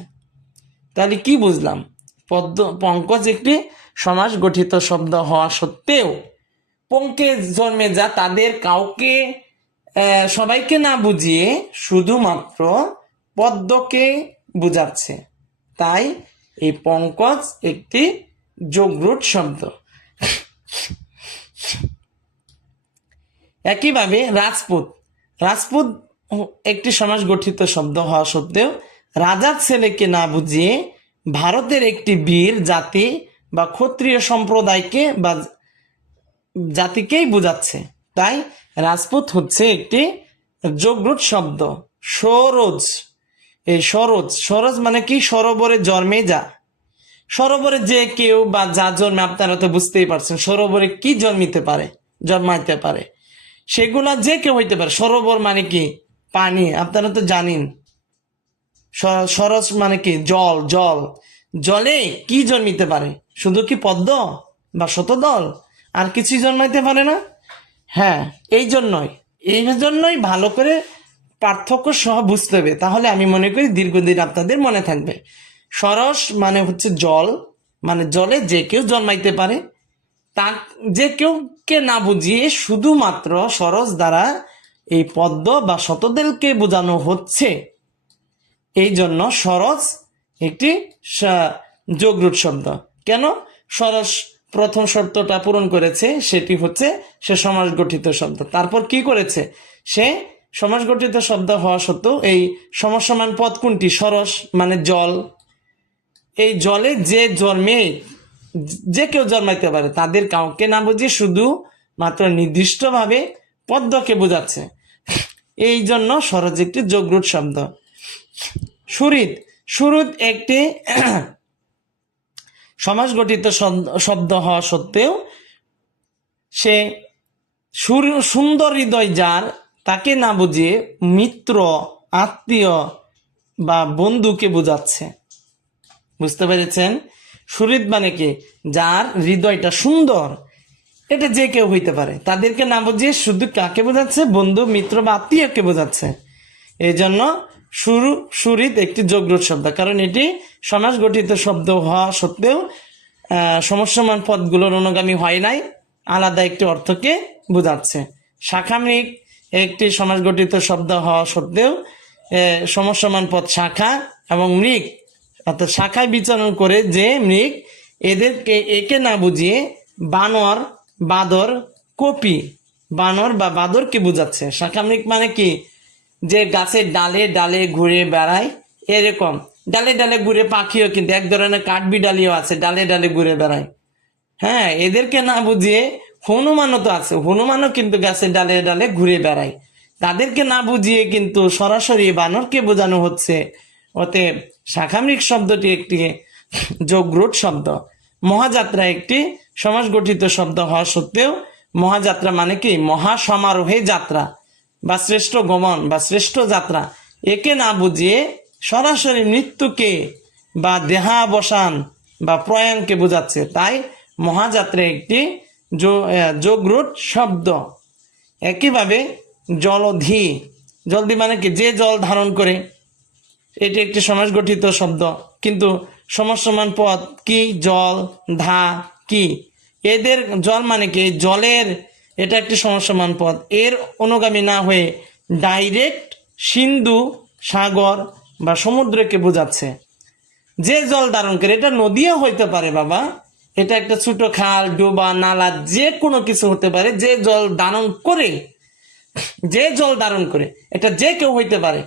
তাহলে কি বুঝলাম? পঙ্কজ একটি সমাস গঠিত শব্দ হওয়া সত্ত্বেও পঙ্কে জন্মে যা তাদের কাউকে সবাইকে না বুঝিয়ে শুধুমাত্র পদ্মকে বুঝাচ্ছে। তাই এই পঙ্কজ একটি যোগরূট শব্দ। একইভাবে রাজপুত, রাজপুত একটি সমাস গঠিত শব্দ হওয়া সত্ত্বেও রাজার ছেলেকে না বুঝিয়ে ভারতের একটি বীর জাতি বা ক্ষত্রিয় সম্প্রদায়কে বা জাতিকেই বোঝাচ্ছে। তাই রাজপুত হচ্ছে একটি যোগরূট শব্দ। সরোজ, এই সরোজ মানে কি? সরোবরে জন্মে যা। সরোবরে যে কেউ বা যা জন্মে, আপনারা তো বুঝতেই পারছেন সরোবরে কি জন্মাইতে পারে, সেগুলা যে কেউ হইতে পারে। সরোবর মানে কি? পানি, আপনারা তো জানেন। সরস মানে কি? জল। জলে কি জন্মিতে পারে? শুধু কি পদ্ম বা শতদল? আর কিছুই জন্মাইতে পারে না? হ্যাঁ, এই জন্যই ভালো করে পার্থক্য সহ বুঝতে হবে। তাহলে আমি মনে করি দীর্ঘদিন আপনাদের মনে থাকবে। সরস মানে হচ্ছে জল, মানে জলে যে কেউ জন্মাইতে পারে। তা যে কেউকে না বুঝিয়ে শুধুমাত্র সরস দ্বারা এই পদ্ম বা শতদলকে বোঝানো হচ্ছে। এই জন্য সরস একটি যোগরূট শব্দ। কেন? সরস প্রথম শর্তটা পূরণ করেছে, সেটি হচ্ছে সে সমাস গঠিত শব্দ। তারপর কি করেছে? সে সমাস গঠিত শব্দ হওয়া সত্ত্বেও এই সমসমান পদ কোনটি? সরস মানে জল। এই জলে যে জন্মে, যে কেউ জন্মাইতে পারে, তাদের কাউকে না বুঝিয়ে শুধু মাত্র নির্দিষ্টভাবে পদ্মকে বোঝাচ্ছে। এই জন্য সরস একটি যোগরূট শব্দ। সুহৃদ একটি সমাস গঠিত শব্দ হওয়া সত্ত্বেও সে সুন্দর হৃদয় যার, তাকে না বুঝিয়ে মিত্র, আত্মীয় বা বন্ধুকে বোঝাচ্ছে। বুঝতে পেরেছেন? সুহৃদ মানে কি? যার হৃদয়টা সুন্দর, এটা যে কেউ হইতে পারে। তাদেরকে না বুঝিয়ে শুধু কাকে বোঝাচ্ছে? বন্ধু, মিত্র বা আত্মীয়কে বোঝাচ্ছে। এই জন্য সুহৃদ একটি যোগরূট শব্দ, কারণ এটি সমাস গঠিত শব্দ হওয়া সত্ত্বেও সমস্যমান পদগুলোর অনুগামী হয় নাই, আলাদা একটি অর্থকে বোঝাচ্ছে। শাখামৃগ একটি সমাস গঠিত শব্দ হওয়া সত্ত্বেও সমস্যমান পদ শাখা এবং মৃগ, অর্থাৎ শাখায় বিচরণ করে যে মৃগ, একে না বুঝিয়ে বানর, বাদর, কপি, বানর বা বাদরকে বোঝাচ্ছে। শাখামৃগ মানে কি? যে গাছের ডালে ডালে ঘুরে বেড়ায়, এরকম ডালে ডালে ঘুরে পাখিও, কিন্তু এক ধরনের কাঠবিড়ালিও আছে, ডালে ডালে ঘুরে বেড়ায়। হ্যাঁ, এদেরকে না বুঝিয়ে হনুমানও তো আছে, হনুমানও কিন্তু গাছের ডালে ডালে ঘুরে বেড়ায়। তাদেরকে না বুঝিয়ে কিন্তু সরাসরি বানরকে বোঝানো হচ্ছে। অতএব শাখামৃগ শব্দটি একটি যোগরূট শব্দ। মহাযাত্রা একটি সমাস গঠিত শব্দ হওয়া সত্ত্বেও মহাযাত্রা মানে কি? মহাসমারোহে যাত্রা বা শ্রেষ্ঠ গমন বা শ্রেষ্ঠ যাত্রা, একে না বুঝিয়ে সরাসরি মৃত্যুকে বা দেহাবসান বা প্রয়াণকে বোঝাচ্ছে। তাই মহাযাত্রা একটি যোগরূট শব্দ। একইভাবে জলধি মানে কি? যে জল ধারণ করে, এটি একটি সমাস গঠিত শব্দ, কিন্তু সমসমান পদ কি? জল, ধা, কি। এদের জল মানে কি? জলের, এটা একটি সমসমান পদ। এর অনুগামী না হয়ে ডাইরেক্ট সিন্ধু, সাগর বা সমুদ্রকে বোঝাচ্ছে। যে জল ধারণ করে, এটা নদীও হইতে পারে বাবা, এটা একটা ছোট খাল, ডোবা, নালা, যে কোনো কিছু হতে পারে। যে জল ধারণ করে, যে জল ধারণ করে, এটা যে কেউ হইতে পারে।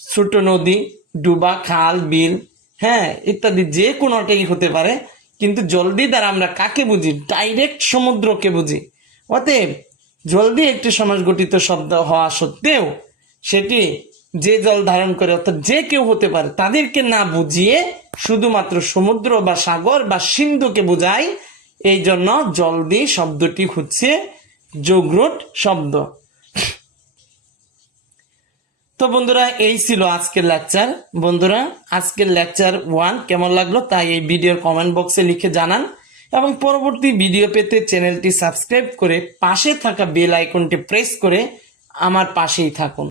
ছোট নদী, ডুবা, খাল, বিল, হ্যাঁ, ইত্যাদি যে কোনোটাই হতে পারে। কিন্তু জলদি দ্বারা আমরা কাকে বুঝি? ডাইরেক্ট সমুদ্রকে বুঝি। অতএব জলদি একটি সমাস গঠিত শব্দ হওয়া সত্ত্বেও সেটি যে জল ধারণ করে, অর্থাৎ যে কেউ হতে পারে, তাদেরকে না বুঝিয়ে শুধুমাত্র সমুদ্র বা সাগর বা সিন্ধুকে বোঝায়। এই জন্য জলদি শব্দটি হচ্ছে যোগরূঢ় শব্দ। তো বন্ধুরা, এই ছিল আজকের লেকচার। বন্ধুরা, আজকের লেকচার 1 কেমন লাগলো তাই এই ভিডিওর কমেন্ট বক্সে লিখে জানান, এবং পরবর্তী ভিডিও পেতে চ্যানেলটি সাবস্ক্রাইব করে পাশে থাকা বেল আইকনটি প্রেস করে আমার পাশেই থাকুন।